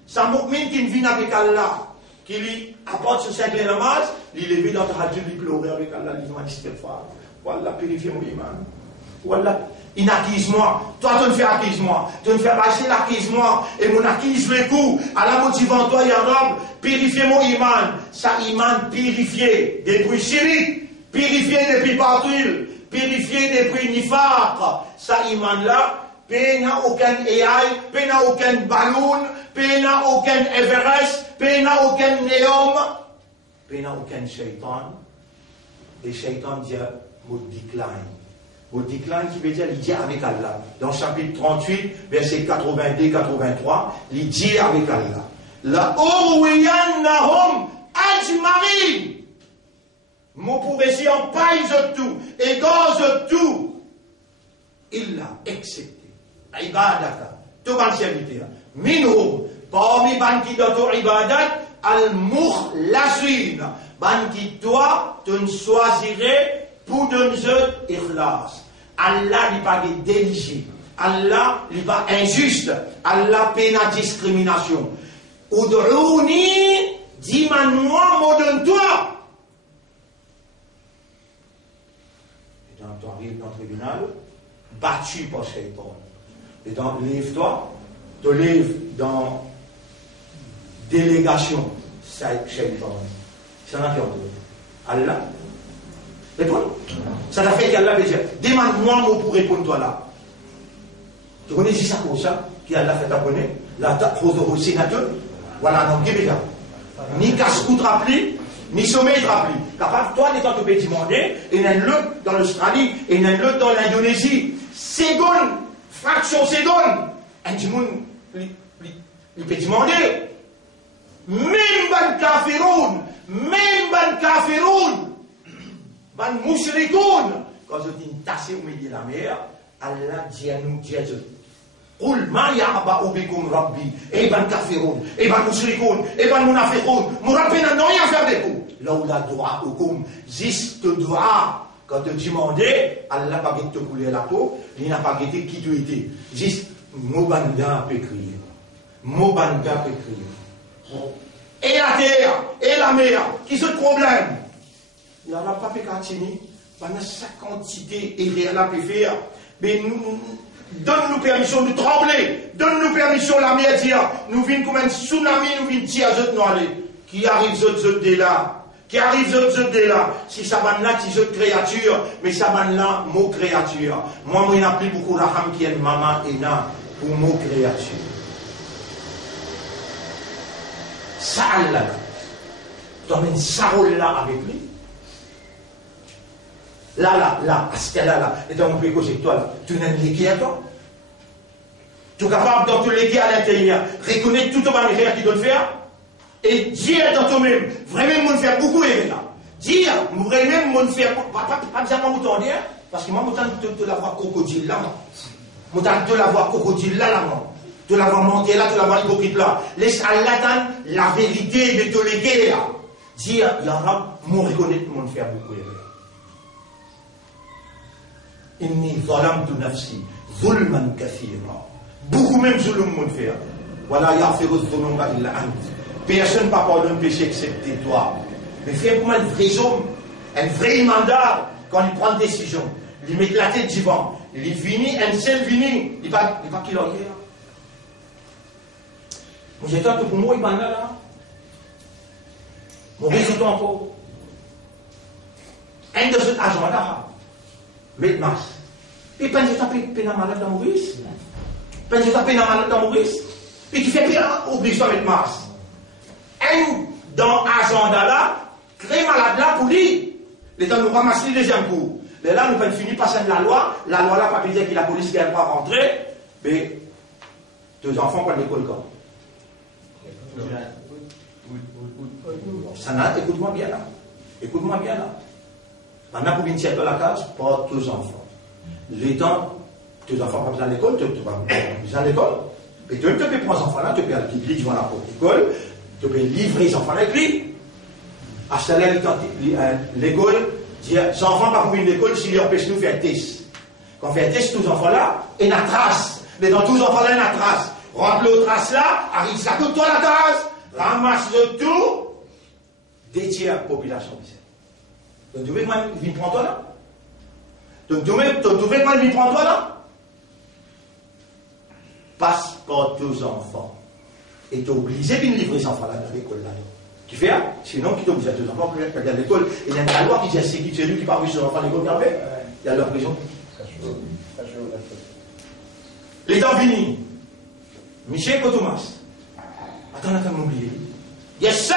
C'est mu'min qui vient avec Allah, qui lui apporte ce cinq namaz, il est dans le hadith, il pleure avec Allah, il dit istighfar. Voilà, purifier mon iman. Voilà. Il accuse-moi. Toi, tu me fais accuse-moi. Tu me fais racheter l'accuse-moi. Et mon accuse le coup. À la motivant toi, ya Rab, purifier mon iman. Ça, iman purifié. Depuis shirik. Purifié depuis batil. Purifié depuis nifaq. Ça, iman là, n'a aucun AI, n'a aucun ballon, n'a aucun Everest, n'a aucun néom, n'a aucun shaitan. Et shaitan dit, mon déclin. Au déclin qui veut dire il dit avec Allah. Dans le chapitre 38, verset 82-83, il dit avec Allah. La urwiyannahum ajmarin. Mon pour essayer en paille tout, et gaz tout. Illa, excepté. Ibadata. Tout ban serviteur. Minhum. Parmi ban qui d'auto ibadat, al-mukhlasin. Ban qui toi, tu ne choisirais pour donner ikhlas. Allah n'est pas déligé. Allah n'est pas injuste. Allah peine à discrimination. Ud'ouni, dis-moi, me donne-toi. Et donc, tu arrives dans le tribunal, battu par Shaitan. Et donc, lève-toi, te lève dans délégation, Shaitan. C'est un affaire de Allah. Réponds. Ça l'a fait qu'Allah veut dire, demande-moi pour répondre toi là. Tu connais si ça pour ça, qu'Allah fait t'abonner. La au sénateur, voilà, non, Québécois. Ni casse-coute rappelé, ni sommeil rappelé. Capable, toi, l'étant de petit demander, et il y a l'autre dans l'Australie, et il y a l'autre dans l'Indonésie. Seconde, fraction seconde. Un petit monde, il peut demander. Même ban kafirun, ban mushrikoun, quand je dis tassé au milieu de la mer, Allah dit à nous, dit à Dieu, قل ما يعبأ بكم ربي اي بان كافرون اي بان مشركون اي بان منافقون مربنا non rien faire de vous لولا دعاؤكم juste dua quand tu demandais Allah n'a pas guetté te couler la peau il n'a pas guetté qui tu étais juste mobanga peut crier mobanga peut crier et la terre et la mer qui sont problème il n'y en a pas fait qu'à Tini pendant sa quantité et rien à faire mais nous donne-nous permission de trembler. Donne-nous permission, la mer dire. Nous venons comme un tsunami, nous venons dire à nous aller. Qui arrive zot de là. Qui arrive zot de là. Si ça va là, si zot créature. Mais ça va là, mot créature. Moi, je n'ai plus beaucoup raham qui est maman et na pour mot créature. Ça, là. Tu emmènes ça là avec lui. Là, à ce cas-là, et dans mon péco, c'est toi, là, tu n'as l'équé à toi. Tu es capable, dans tout l'équé à l'intérieur, reconnaître tout le manière qu'il doit faire, et dire dans toi-même, vraiment, mon faire beaucoup aimer là. Dire, vraiment, mon faire, pas dire moi, mon dire, parce que moi, mon de la voir crocodile là, mon de la voir crocodile là, de la voir mentir là, de la voir hypocrite là. Laisse Allah la vérité de tout l'équé là. Dire, il y aura, mon reconnaître, mon faire beaucoup aimer. Inni zalamtu nafsi zulman kathira. Beaucoup même zulum mon faire. Voilà, yafiru dhunuba illa ant. Personne ne peut pardonner le péché excepté toi. Mais frère, pour moi, un vrai homme, un vrai mandat, quand il prend une décision, il met la tête devant, il finit, un seul vini, il va qu'il en est. Moi, j'ai tant que pour moi, il va là. Mon résultat encore. Un de ceux agents là. Mais mars. Et quand je tape peine malade dans Maurice, quand je tape peine malade dans Maurice, et qui fait pire, oublie ça avec mars. Un dans agenda là, crée malade là pour lui. Les temps nous ramassons le deuxième coup. Mais là, nous avons fini par passer la loi là, pas dire que la police ne vient pas rentrer, mais deux enfants prennent l'école quand. Ça n'a, écoute-moi bien là. Écoute-moi bien là. Maintenant, pour venir dans la case, pas tous enfants. Les temps, tes enfants pas besoin de l'école, tu vas besoin de l'école. Et tu peux prendre les enfants là, tu peux aller devant la porte de l'école, tu peux livrer les enfants avec lui. À ce temps, l'école, dit, les enfants pas pour une école s'ils empêchent nous de faire un test. Quand on fait un test, tous les enfants là, et la trace. Mais dans tous les enfants là, il y a une trace. Rentre l'autre trace là, arrive ça toute toi la trace, ramasse le tout, détient la population. Donc, tu veux que je prenne toi là? Donc, tu veux que je prenne toi là? Passe par deux enfants. Et tu es obligé de livrer les enfants là dans l'école là. Tu fais? Sinon, tu es obligé de deux enfants pour aller à l'école. Et il y a une loi qui dit que c'est lui qui parle sur les enfants à l'école. Il y a leur prison. Les temps finis. Michel Kotomas. Attends, m'oublier. Yes, sir!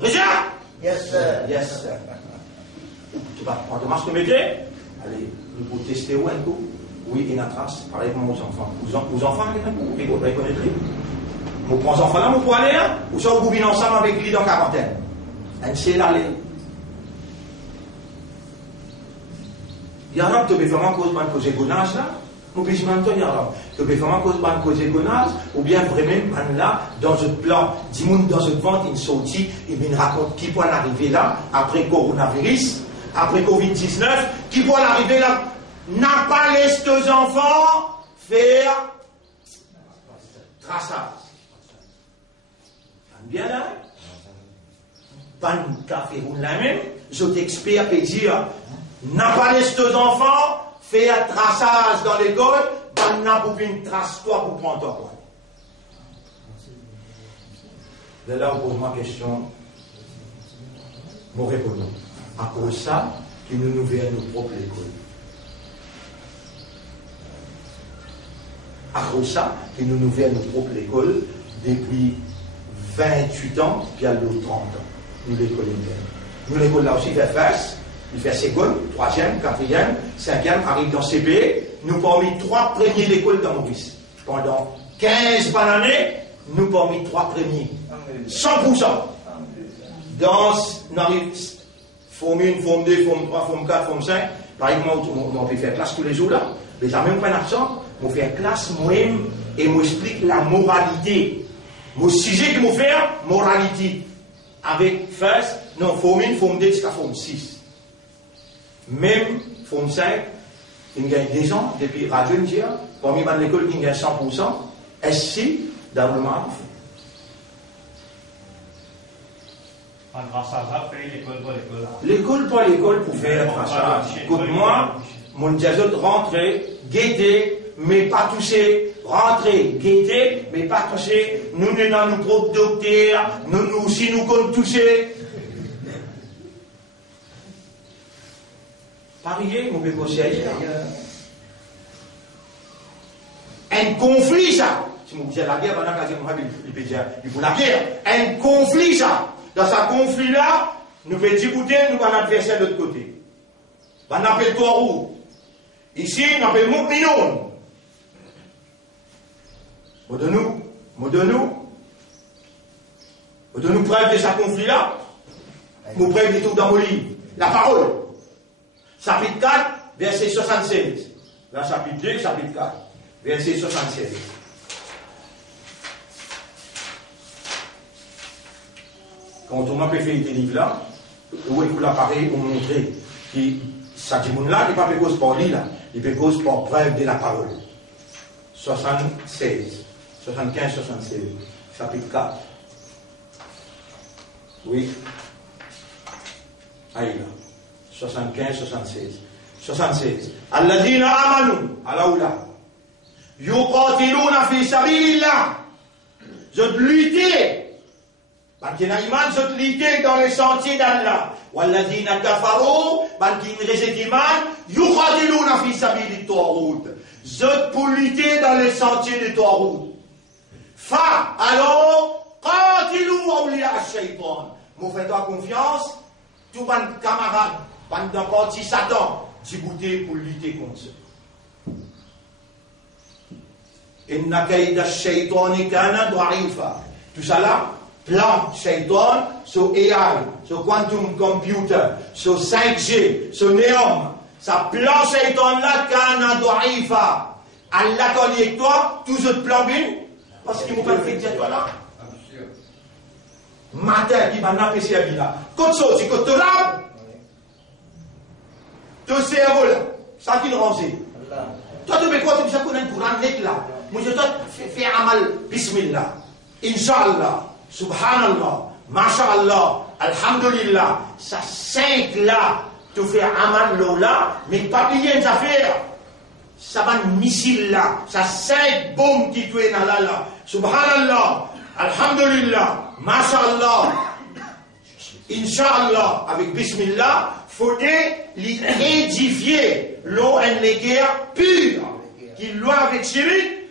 Regarde! Yes, sir. Yes, sir. Tu vas prendre ton masque de métier. Allez, nous pouvons tester où un coup. Oui, il y a une trace. Pareil comme aux enfants. Aux enfants, il y a un coup. Et vous pouvez connaître. Vous prenez les enfants là, vous pouvez aller, hein? Ou ça, vous bobinez ensemble avec lui dans quarantaine. Un ciel aller. Il y a un peu de vraiment cause de cause égonage là. Nous pouvons maintenir là. Tu peux vraiment cause de cause égonage. Ou bien vraiment, là, dans ce plan, 10 monde dans ce vente, il sortit, il me raconte qui peut arriver là, après coronavirus, après Covid-19, qui peut arriver là, n'a pas laissé aux enfants faire traçage. Bien là? Pas de café ou la même, je t'expert et dire, n'a pas laissé aux enfants faire traçage dans l'école, pas n'a pas une trace toi pour prendre toi. De là, on pose ma question, mon répondant. À cause de ça, qui nous ouvre nos propres écoles. à Rossa, qui nous ouvert notre propre école depuis 28 ans, puis à l'autre 30 ans. Nous l'école indienne. Nous l'école là aussi fait face, il fait seconde, 3e, 4e, 5e, arrive dans CP. Nous parmi 3 premiers l'école dans Maurice. Pendant 15 années, nous parmi 3 premiers. 100%. Dans, on arrive, forme 1, forme 2, forme 3, forme 4, forme 5. Par exemple, on peut faire classe tous les jours là. Mais ça même pas d'accent. On fait classe moi-même et on explique la moralité. Mon sujet que je fais, moralité. Avec first, non, forme 1, forme 2, jusqu'à forme 6. Même forme 5, il gagne des gens, depuis Radio Niger, parmi l'école qui gagne 100%, SC, dans le monde. L'école pas l'école pour faire un traçage. Écoute-moi, mon diazot rentrer, guetter, mais pas toucher. Rentrer, guetter, mais pas toucher. Nous sommes dans nos propres docteurs, nous aussi nous comptons toucher. Parier, mon péco sérieux. Un conflit, ça. Si vous dites la guerre, il faut la guerre. Un conflit, ça. Dans ce conflit-là, nous faisons discuter, nous avons un adversaire de l'autre côté. On appelle Toarou. Ici, on appelle Moukminoun. Vous donnez-nous preuve de ce conflit-là. Vous preuve de tout dans mon livre. La parole. Chapitre 4, verset 76. Dans chapitre 2, chapitre 4, verset 76. Quand on m'a fait des livres-là, où il faut l'appareil pour montrer que ça dit là, il n'est pas cause par lui là, il est cause par preuve de la parole. 76, 75, 76, chapitre 4. Oui. Aïe là. 75, 76. 76. Alladhina amanu, alaoula. Yuqatiluna fi sabilillah. Je lutter. Parce qu'il y a iman, je lutter dans les sentiers d'Allah. Walladhina kafaru, parce qu'il y a iman, yuqatiluna fi sabilit Tawhid. Je pour lutter dans les sentiers de Tawhid. Fa, alors, qatilu awliya ash-shaytan. Vous faites-toi confiance, tout mon camarade. Pendant parti Satan, Djibouti pour lutter contre ça. Inna kaïda shaytani kana da'ifa. Tout ça là, plan shaytan, sur AI, sur quantum computer, sur 5G, sur Néom. Ça plan shaytan là kana da'ifa. Allah t'en lié toi, tout ce plan bien, parce qu'il m'a fait dire toi là. Matin qui m'a napé si elle là. Côte ça, c'est côte là. Tout c'est un vol, ça qui nous ranger. Toi, tu fais quoi? Tu sais qu'on a un Coran net là. Moi, je fais amal, bismillah, inshallah, subhanallah, masha'allah, alhamdulillah. Ça 5 là, tu fais amal là, mais pas bien des affaires. Ça va un missile là, ça 5 bombes qui tuent dans là. Subhanallah, alhamdulillah, masha'allah, inshallah, avec bismillah. Faudrait édifier l'eau en les guerres pures, qui loin avec Chirik,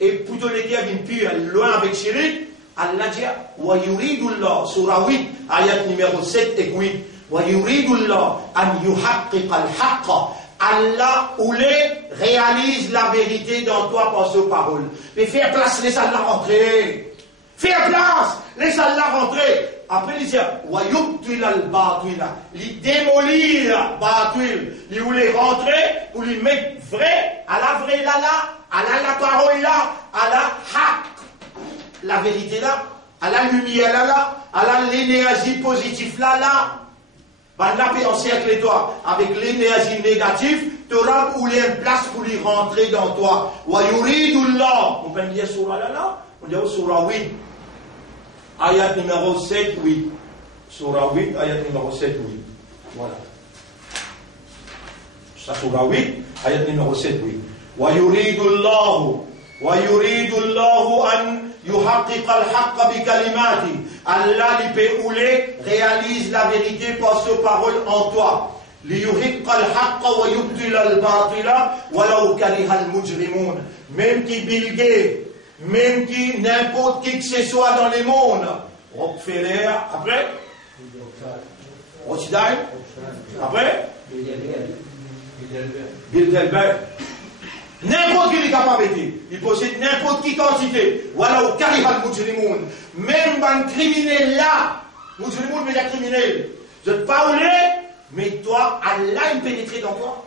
et plutôt les guerres pures, loin avec Chirik, Allah dit, wa yuridullah, surah 8, ayat numéro 7 et 8, wa yuridullah, an yuhaqqiq al-haqqa, Allah voulait réalise la vérité dans toi par ses paroles. Mais faire place, laisse Allah rentrer. Faire place, laisse Allah rentrer. Après, il dit, il démolit le batil, il voulait rentrer pour lui mettre vrai, à la vraie là, à la parole là, à la haq, la vérité là, à la lumière là, à l'énergie positive là. Ben là, puis encercle-toi avec l'énergie négative, tu auras voulu une place pour lui rentrer dans toi. Wa yuridullah, on peut dire surah là, on dit surah 8. Ayat numéro 7, 8. Surah 8, ayat numéro 7, 8. Voilà. Ça, surah 8, ayat numéro 7, 8. Wa yuridullahu an yuhaqqiq al-haqqa bi kalimati. Allah, l'ipéoulé, réalise la vérité par ses paroles en toi. ليحق الحق ويبطل الباطل ولو كره المجرمون. Même qui Bill Gates, même qui n'importe qui que ce soit dans le monde, Rockefeller, après Rothschild, après Bilderberg, n'importe qui est capable d'être, il possède n'importe qui quantité, voilà au caribal mujrimoun, même un criminel là, mujrimoun mais un criminel, je te parle, mais toi, Allah est pénétré dans toi.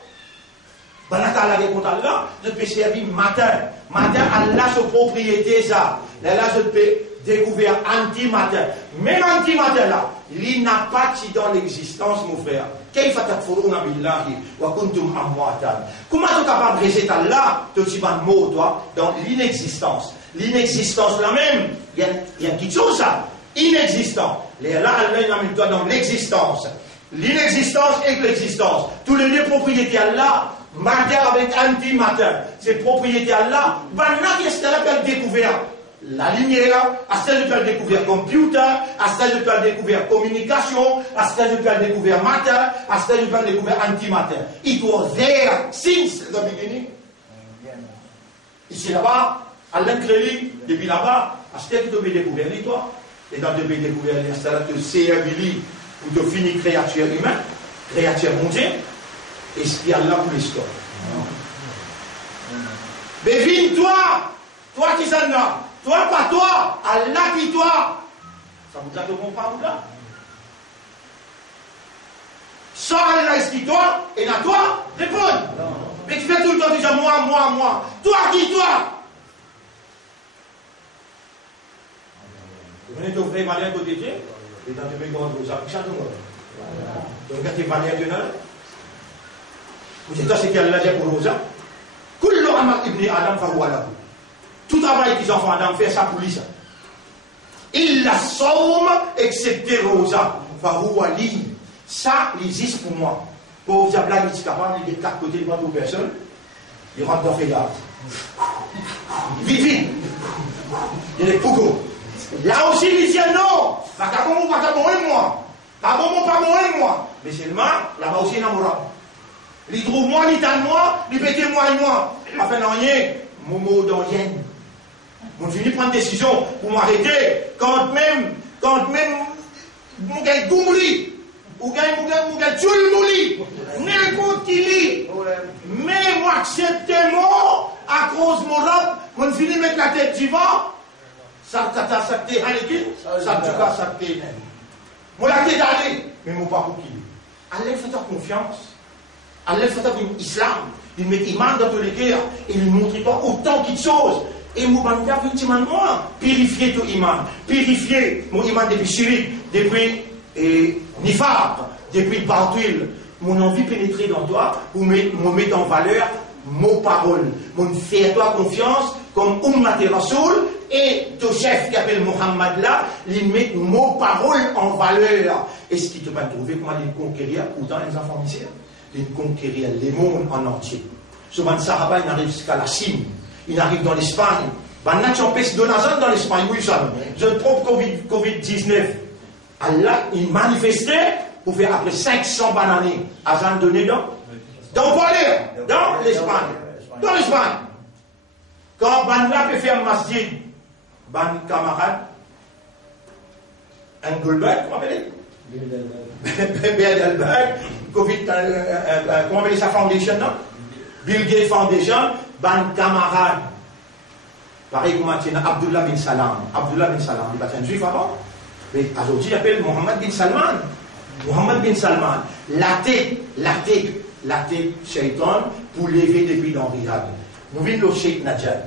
Banata Allah contre Allah, je peux servir matin, Allah sa propriété ça, là je peux découvrir anti-matin, même anti-matin là, il n'a pas dans l'existence mon frère. كيف تكفرون بالله وكنتم أمواتا. Comment tu es capable de réciter Allah, tu vas mot toi dans l'inexistence. L'inexistence là même, il y a quelque chose ça, inexistant. Là Allah amène toi dans l'existence. L'inexistence et l'existence. Tous les deux propriétés Allah, matin avec anti-matin. Ces propriétés Allah, qu'est-ce qu'elle a découvert? La lumière, à celle de faire découvrir computer, à celle de faire découvrir communication, à celle de faire découvrir matter, à celle de faire découvrir antimatter. It was there since the beginning. Ici là-bas, à l'incrédit, depuis là-bas, à ce que tu devais découvrir toi, et dans devais découvrir l'installation de CRBLI ou de finir créature humaine, créature mondiale, et ce qu'il y a là pour l'histoire. Mais toi qui s'en as. Toi, pas toi, Allah qui toi. Ça vous a de comprendre là? Sans Allah est qui toi, et à toi, réponds. Mais tu fais tout le temps déjà moi. Toi qui toi? Vous venez d'offrir malin côté Dieu, et dans le mémoire de vous avez chaque mois. Donc, quand tu es malin de nous, vous dites, c'est qu'Allah dit pour Rosa. Kullu amal ibn Adam fahuwa lahu. Tout travail qu'ils ont fait Adam fait ça pour lui. Il la somme, excepté Rosa. Farouali. Ça, il existe pour moi. Pour vous appeler les capable, il est de quatre côtés devant toute personne. Il rentre dans le regard. Vite. Il est beaucoup. Là aussi, il dit non. Pas qu'à bon, pas moi. Pas bon, moi. Mais seulement, là-bas aussi, il est amoureux. Il trouve moi, il t'a moi, il pète moi et moi. Enfin, non, rien. Momo dans yen. On finit prendre une décision pour m'arrêter quand même, mon gars goumli, ou gars tchoulmouli, n'importe qui lit. Mais moi, acceptez moi, à cause de mon robe, on finit mettre la tête du vent, ça t'est halikin, ça t'est même. Moi, la tête allée, mais mon pas pour qui. Allah fait ta confiance. Allah fait ta islam. Il met iman dans tous les cœurs et il montre toi autant de choses. Et Moubanda effectivement moi, purifier ton iman, purifier mon iman depuis shirik, depuis nifaq, depuis bartuil, mon envie pénétrer dans toi, pour me mettre en valeur mon parole, mon faire toi confiance comme Ummat Rasoul et ton chef qui appelle Mohammed là, il met mon parole en valeur. Est-ce qu'il te va trouver comment il conquérir autant les enfants misères? Il conquérir les mondes en entier. Souvent, Sahaba, il arrive jusqu'à la Chine. Il arrive dans l'Espagne. Maintenant, tu empêches Donazon dans l'Espagne. Oui, ça. Je trouve Covid-19. Allah, il manifestait pour faire après 500 bananes à Jean donné dans l'Espagne. Dans l'Espagne. Quand Banla peut faire masjid, ban camarade, Engelberg, comment on appelle? Bilderberg, Covid, comment on appelle sa foundation, non? Bill Gates Foundation, ban camarade. Pareil comme maintenant Abdullah bin Salam. Abdullah bin Salam, il va être un juif avant. Mais aujourd'hui, il appelle Mohammed bin Salman. Mohammed bin Salman. La tête, shaitan, pour lever depuis dans Riyad. Nous venons le Sheikh Najad.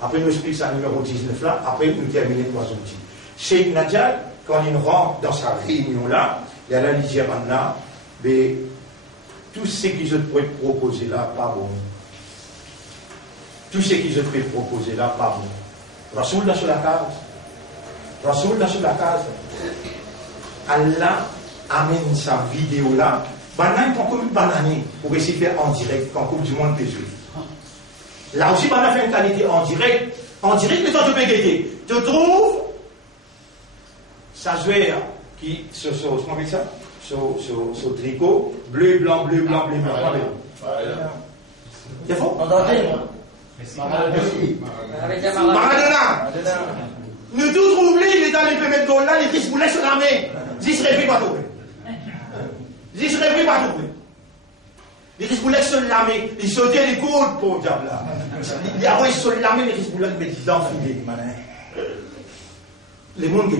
Après, nous expliquons ça numéro 19 là. Après, nous terminons trois outils. Sheikh Najad, quand il rentre dans sa réunion là, il y a la lisière là, mais tout ce qui je peux proposer là, pas bon. Tout ce qui je peux proposer là, pas bon. Rasoul là sur la case. Allah amène sa vidéo là. Banane, quand comme une banane, pour essayer de faire en direct, quand Coupe du Monde des Juifs. Là aussi, banane fait une qualité en direct, mais quand tu peux guetter, tu trouves sa joueur qui se sauce, comment on dit ça? sur tricot, bleu, blanc, bleu, blanc, bleu, blanc. C'est faux? Maradona. Nous tous oublions, il est dans les pémètres de là, les fils voulaient sur l'armée. J'y serais pris pas tout. J'y serais pris pas tout. Les fils voulaient sur l'armée, ils sautaient les côtes pour le diable là. Il y a sur l'armée, les fils voulaient mettre des enfants. Les mondes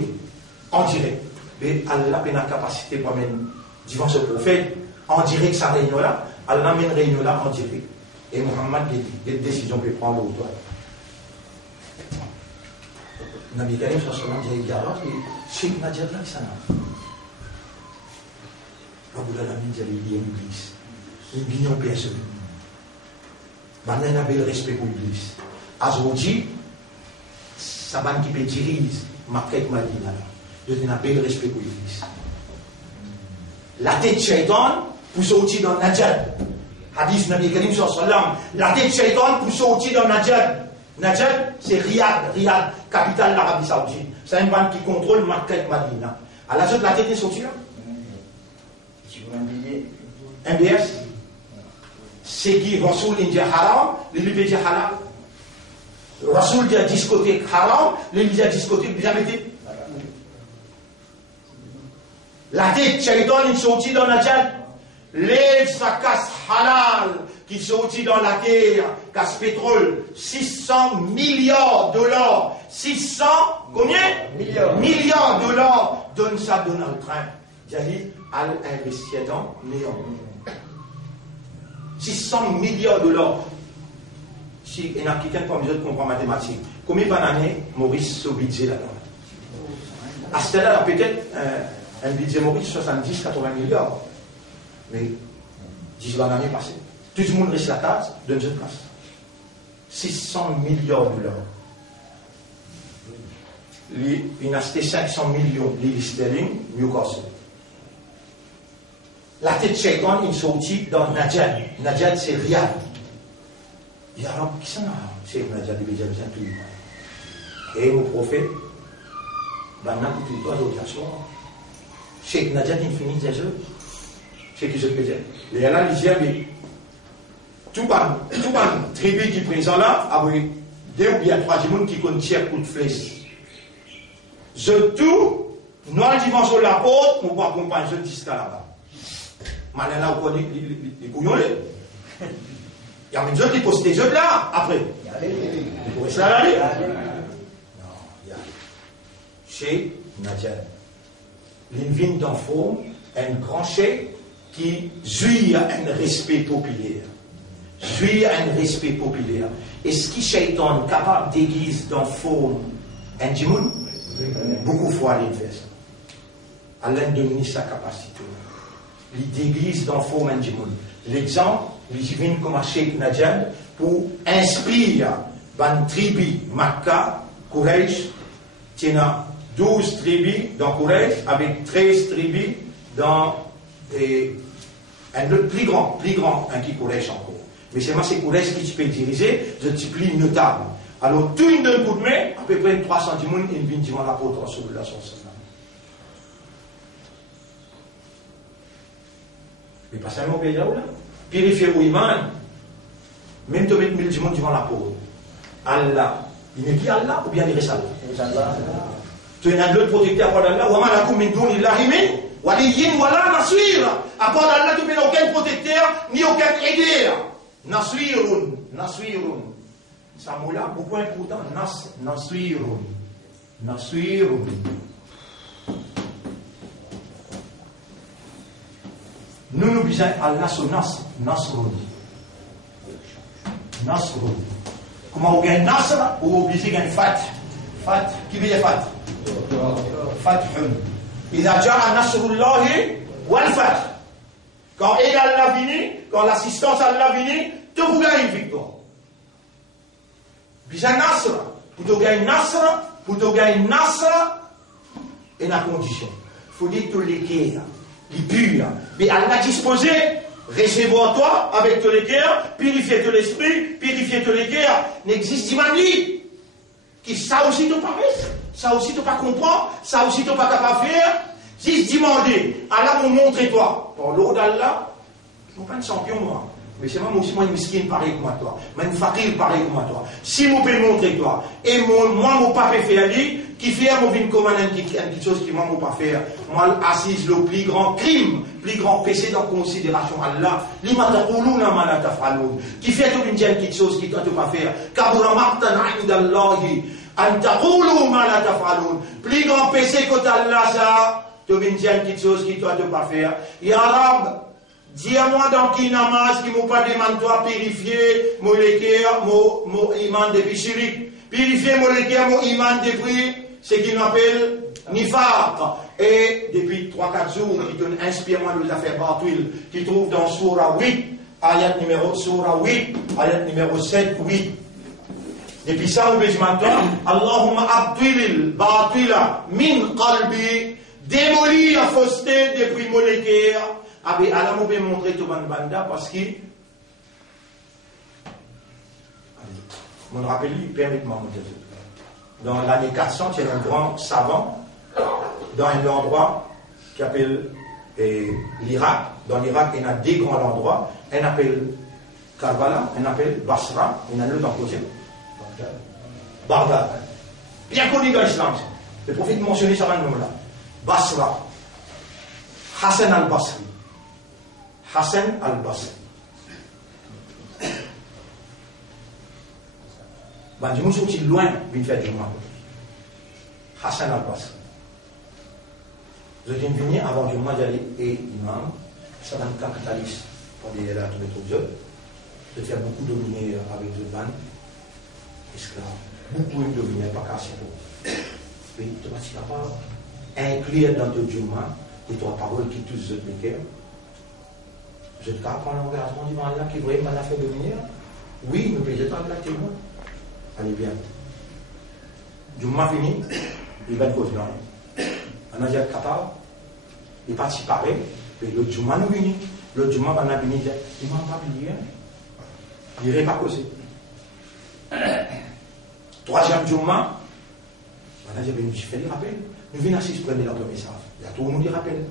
en direct. Mais Allah a la capacité pour même, disons ce prophète, en direct sa réunion là, Allah mène réunion là en direct. Et Mohammed a dit, des décisions peut prendre au toit. Nabi Karim sallallahu alayhi wa sallam dit, Cheikh Nadjad là, ça n'a. Abu Dhabi dit, il y a une église. Une guignon personne. Maintenant, on a le respect pour l'église. Azouji, ça va qui peut diriger, Makrek Madina. On a le respect pour l'église. La tête de Shaitan, pour sortir dans Najad. Hadith Nabi Karim sallallahu alayhi wa sallam. La tête de Shaitan, pour sortir dans Najad. Najad, c'est Riyad, capitale de l'Arabie Saoudite. C'est un bande qui contrôle Makkah et Madina. À la suite, la tête est sortie là. MBS, c'est qui Rasoul India Haram, les lui dit halal. Rasoul dit discothèque haram, les lui dit discothèque, bien mettez. La tête, Shaitan, il sortit dans Najad. Les casse halal qui sortit dans la terre, casse pétrole, 600 milliards de dollars. 600, combien? Milliards de dollars. Donne ça Donald Trump. J'ai al investir dans néant. 600 milliards de dollars. Si il y a quelqu'un comme je comprends mathématiques, combien d'années Maurice au budget là-dedans? À ce là peut-être un budget Maurice 70-80 milliards. Mais 10 l'année passée. Tout le monde reste la case, donne une place. 600 milliards de dollars. Il a acheté 500 millions de livres sterling, Newcastle. La tête de Shaitan, il sortit dans Najad. Najad, c'est Riyad. Il y a alors, qui s'en a? C'est Najad, il y a bien tout. Et mon prophète, ben, on a tout le temps d'autres soir. Cheikh Najad, il finit déjà. C'est ce que je peux dire. Les là, il dit, mais tout le tribu qui est présent là, avec 2 ou bien 3 personnes qui contiennent coup de flèche. Je tout, nous, la dimension de la porte, nous pouvons accompagner ce disque là-bas. Maintenant, là, on connaît les couillons. Il y a même des gens qui posent des jeux là, après. Vous pouvez ça aller? Non, il y a. Chez Nadia, l'Invine d'enfant, un grand chef qui jouit à un respect populaire. Jouit à un respect populaire. Est-ce que Shaitan est capable d'église dans forme un djimoun? Beaucoup de fois, il fait ça. Allah domine sa capacité. Il d'église dans forme un djimoun. L'exemple, il vient comme un Cheikh Najad pour inspirer une tribu Makkah, Quraysh, qui a 12 tribus dans Quraysh, avec 13 tribus dans un autre plus grand, un qui Quraysh encore. Mais c'est moi, c'est Quraysh qui peut diriger, je suis plus notable. Alors, tout une d'un coup de main, à peu près 300 personnes, ils viennent devant l'apôtre sur la source. Mais pas seulement au pays là, purifier ou iman, même te mettre 1000 personnes devant l'apôtre. Allah, il n'est plus Allah ou bien il reste Allah? Tu es un autre protecteur à part d'Allah, wa ma lakum min dunillahi min waliyyin wala nasir. À part d'Allah, tu n'as aucun protecteur ni aucun aideur. Nasirun. Ça mot là, beaucoup important. Nasirun. Nous nous disons Allah sur Nasrun. Comment on gagne Nasr ou on gagne Fat? Fat, qui veut dire Fat? Fathun. Il a déjà un Nasrullahi wal Fath. Quand aide Allah vient, quand l'assistance Allah vient, tu vous gagnez une victoire. Bisa Nasr, pour te gagner Nasr, et la condition. Il faut dire tous les guerres, les purs. Mais Allah a disposé, réservoir-toi avec tous les guerres, purifier tout l'esprit, purifier tous les guerres. N'existe pas lui. Qui ça aussi tu pas ça aussi tu pas comprendre, ça aussi tu pas capable de faire. Si je demandais, Allah me montre-toi. Pour l'eau d'Allah, je ne suis pas un champion, moi. Mais c'est moi aussi, moi, une miskin pareil que moi, toi. Moi, une fakir pareil que moi, toi. Si je peux montrer toi, et moi, mon papa fait aller, qui fait, moi, une commande, quelque chose qui moi, mon pas faire. Moi, assise le plus grand crime, plus grand péché dans considération Allah. L'imatakouluna malatafaloun. Qui fait toute une quelque chose qui doit te pas faire. Kabura martan indallahi. Antakoulou malatafaloun. Plus grand péché que Allah, ça. Tu viens dire quelque chose qui doit te pas faire. Ya Rab, dis-moi dans qui namaz qui m'a pas demandé toi purifier mon cœur, mon iman depuis chirik. Purifier mon cœur, mon iman depuis ce qu'il appelle nifaq. Et depuis 3-4 jours, qui donne inspirement de affaires partout, qui trouve dans Surah 8, ayat numéro 7, 8. Depuis ça, on veut maintenant, Allahumma abdilil batila min qalbi. Démolir la fausseté depuis mon cœur. Avec Allah m'a montré tout le banda parce que. Mon rappel, permettez-moi de dire. Dans l'année 400, il y a un grand savant dans un endroit qui appelle l'Irak. Dans l'Irak, il y a deux grands endroits. Un appelle Karbala, un appelle Basra, il y en a un autre en côté. Bagdad. Bien connu dans l'islam. Le prophète mentionné ça dans le nom-là. Basra, Hassan al-Basri. Hassan al-Basri. Ben, je me suis loin de faire du mal. Hassan al-Basri. Je viens de venir avant du mois d'aller et imam, ça va être capitaliste pour des là tous les trucs. Je fais beaucoup dominer avec le ban, esclaves. Beaucoup de dominer, pas casser pour. Mais tu vas être capable inclure dans ton Juma les trois paroles qui tous les cœurs. Je te prendre l'engagement du Allah qui vraiment l'a fait devenir. Oui, nous payons tant de la témoin. Allez bien. Juma fini, il va être cause blanc. On a déjà capable, il participerait, et le Juma nous vient. Le Juma va nous venir, il m'a pas oublié. Il n'irait pas causer. Troisième Juma, on a déjà venu faire des rappels. Nous venons assis prendre notre message. Il y a tout le monde qui rappelle.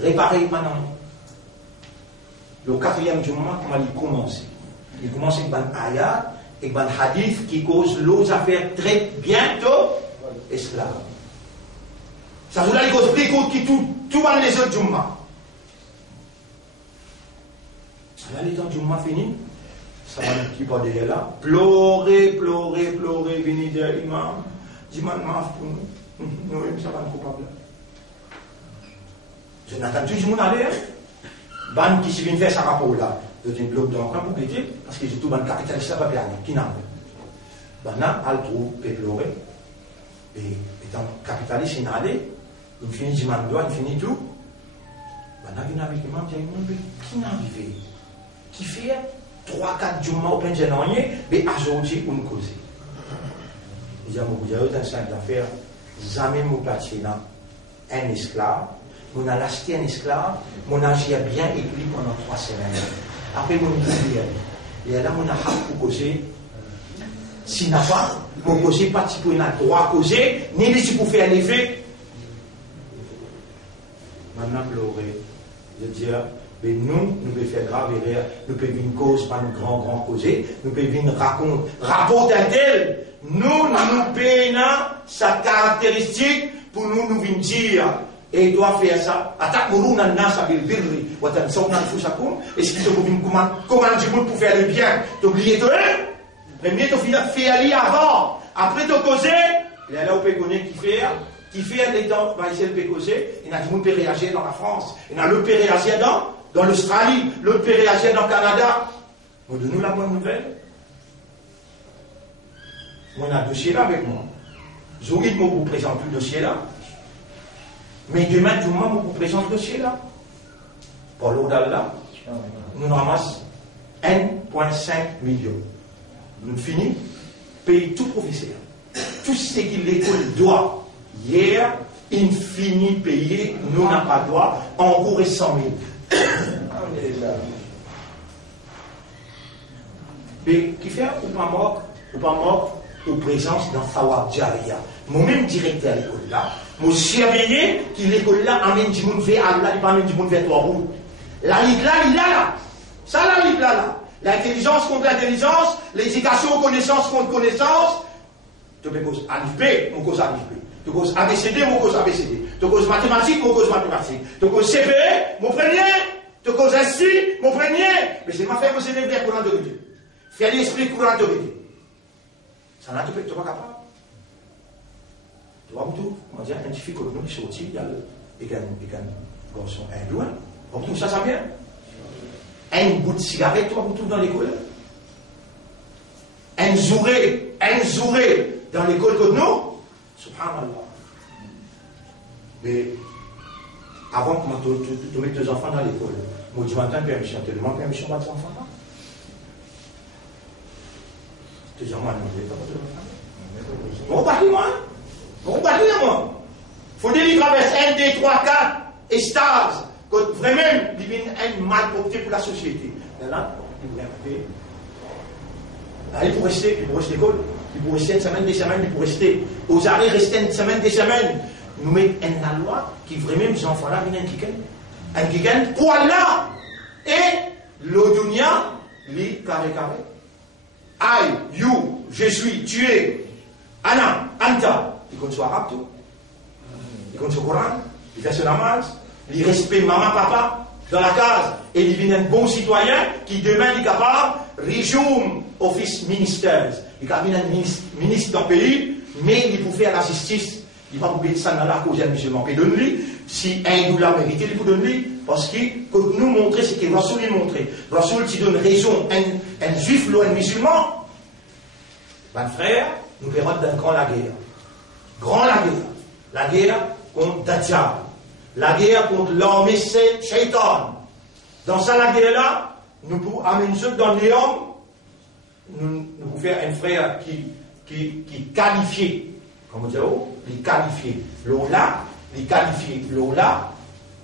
Réparer maintenant. Le quatrième Juma, comment il commence? Il commence avec un ayat et un hadith qui cause l'autre affaire très bientôt esclave. Ça vous l'a dit qu'on qui tout va les autres Juma. Là, les temps Juma fini, ça va un petit peu derrière là. Pleurer, venir dire l'imam. Dis-moi, maaf pour nous. Nous-mêmes, ça va nous couper. Je n'attends toujours mon aller. Ban qui se vient faire sa rapport là. Je dis bloc dans le camp pour péter, parce que j'ai tout ban capitaliste là, pas bien, qui n'a pas. Ben là, elle trouve, pleurer. Et étant capitaliste, il n'a pas. Il finit du mandois, il finit tout. Ben là, il n'a pas dit, qui n'a arrivé? Qui fait 3-4 jours au plein de mais aujourd'hui, on nous cause. Il y a beaucoup de simple d'affaires. Jamais mon placer dans un esclave. On a acheté un esclave, on a agi bien et puis pendant 3 semaines. Après, on a dit, et là, on a pour causer. S'il n'a pas, on ne cause pas si on a droit à causer, ni si pour faire l'effet. Maintenant, pleurer. Je dis, mais nous pouvons faire grave erreur, nous pouvons une cause, pas une grand causer, nous pouvons une rapporter un tel. Nous payons sa caractéristique pour nous dire, et il doit faire ça. Est-ce qu'il te faut comment du monde pour faire le bien? T'oublies de mais mieux tu fais aller avant. Après tu causer, il y a là où tu peux connaître qui fait les temps, va essayer de causer, il y a du monde qui peut réagir dans la France, il y a l'autre qui peut réagir dans l'Australie, l'autre peut réagir dans le Canada. Donne-nous la bonne nouvelle. On a un dossier là avec moi. Je vous présente le dossier là. Mais demain, tout le monde vous présente le dossier là. Pour l'eau d'Allah, nous ramassons 1,5 million. Nous finissons, payer tout professeur. Tout ce que l'école doit. Hier, il finit payer, nous n'avons pas droit, en cours et 100 000. Mais qui fait ou pas mort, aux présence dans Fawad Jariya. Mon même directeur à l'école là, Moi, surveiller qui l'école là amène du monde vers Allah, il pas amène du monde vers toi. La ligue là, il là. Ça, la ligue là. L'intelligence contre l'intelligence, l'éducation connaissance contre connaissance. Tu peux cause alif B, mon cause alif B. Tu cause ABCD, mon cause ABCD. Tu cause mathématiques, mon cause mathématiques. Tu cause CPE, mon premier. Tu cause ainsi, mon premier. Mais c'est ma fait que c'est les vers courant de Dieu. Faire l'esprit courant de Dieu. Ça n'a pas capable. Tu vois tout, on va dire, un petit fille comme nous qui sortit, il y a un garçon hindou, on trouve ça vient. Un bout de cigarette, tu vois tout dans l'école. Un zouré dans l'école comme nous. Subhanallah. Mais avant que tu mettes tes enfants dans l'école, moi je m'entends permission, tu demandes permission à tes enfants là. Tu dis, moi, non, on parle moi. On parle moi. Il faut dire qu'il traverse 1, 2, 3, 4 et stars. Quand vraiment, il vient un mal porté pour la société. Là, il faut rester à l'école. Il faut rester une semaine, des semaines, il faut rester. Aux arrêts, rester une semaine, des semaines. Nous mettons une loi qui vraiment, les enfants-là, viennent un kiken pour Allah. Et l'audunia, les carré. I, you, je suis, tu es. Anna, Anta. Il compte sur arabe tout. Il compte sur le Coran. Il fait son namaz. Il respecte maman, papa dans la case. Et il devient un bon citoyen qui demain est capable rejoindre office ministère. Il est capable un ministre d'un pays, mais il peut faire la justice. Il va oublier ça dans la cause des musulmans. Et donne-lui, si un nous l'a mérité, il faut donner-lui. Parce que nous montrer ce que Rasoul lui montrait. Rasoul qui donne raison à un juif ou un musulman. Ben frère, nous verrons d'un grand la guerre. Grand la guerre. La guerre contre Dajjal. La guerre contre l'armée Shaitan. Dans ça, la guerre-là, nous pouvons amener ceux dans les hommes. Nous pouvons faire un frère qui qualifié. Comment dire? Il qualifié. L'OLA, il qualifié. L'OLA,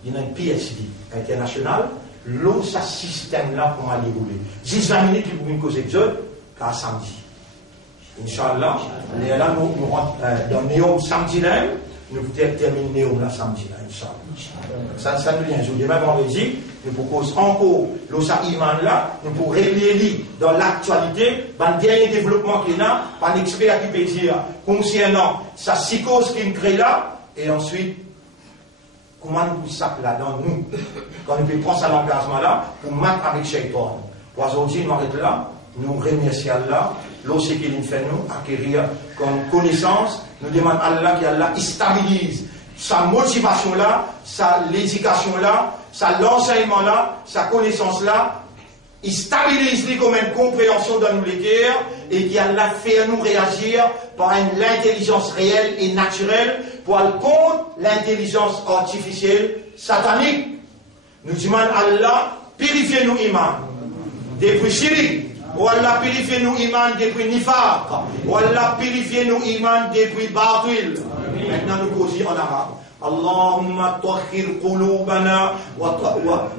il y a un PhD international. L'eau, ce système-là pour m'aller rouler. 10-20 minutes, il vous une cause exode, car samedi. Inch'Allah, là, nous rentrons dans Néom samedi là, nous pouvons terminer Néom là samedi là, Inch'Allah. Ça nous vient, je vous dis, même vendredi, nous pouvons encore, l'osa iman là, nous pouvons relier dans l'actualité, dans le dernier développement qu'il y a, par l'expert qui peut dire, concernant sa psychose qu'il crée là, et ensuite, comment nous sape là-dedans, nous, quand nous pouvons prendre cet engagement-là, pour mettre avec Shaitan. Pour aujourd'hui, nous arrêtons là, nous remercions Allah, l'osse qu'il fait nous, acquérir comme connaissance, nous demandons à Allah qu'Allah stabilise sa motivation là, l'éducation là, l'enseignement là, sa connaissance là, il stabilise comme une compréhension dans nous les guerres, et qu'Allah fait nous réagir par l'intelligence réelle et naturelle pour aller contre l'intelligence artificielle satanique. Nous demandons à Allah, purifiez-nous iman, depuis Syrie. Ou Allah purifie nous iman depuis nifaq. Ou Allah purifie nous iman depuis batil. Maintenant nous causons en arabe. اللهم طهر قلوبنا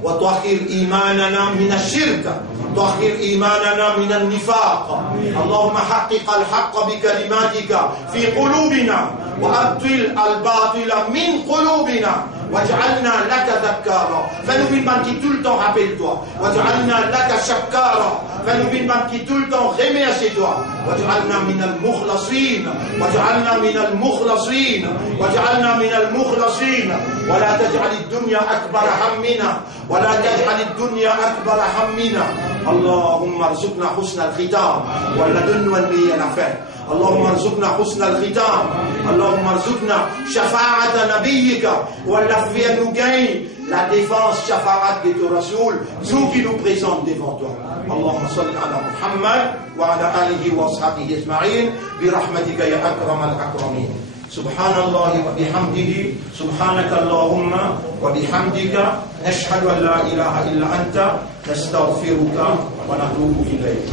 وطهر إيماننا من الشرك طهر إيماننا من النفاق اللهم حقق الحق بكلماتك في قلوبنا وأبطل الباطل من قلوبنا واجعلنا لك ذكارا فنبين بانكي tout le temps rappelle-toi واجعلنا لك شكارا فنبين بانكي tout le temps remercie-toi واجعلنا من المخلصين واجعلنا من المخلصين واجعلنا من المخلصين ولا تجعل الدنيا أكبر همنا ولا تجعل الدنيا أكبر همنا اللهم ارزقنا حسن الختام ولا دنوا المية نفع اللهم ارزقنا حسن الختام اللهم ارزقنا شفاعة نبيك ولا في nous gagne la défense شفاعة de ton Rasoul nous qui nous présente devant toi اللهم صل على محمد وعلى آله وصحبه أجمعين برحمتك يا أكرم الأكرمين سبحان الله وبحمده سبحانك اللهم وبحمدك نشهد أن لا إله إلا أنت نستغفرك ونتوب إليك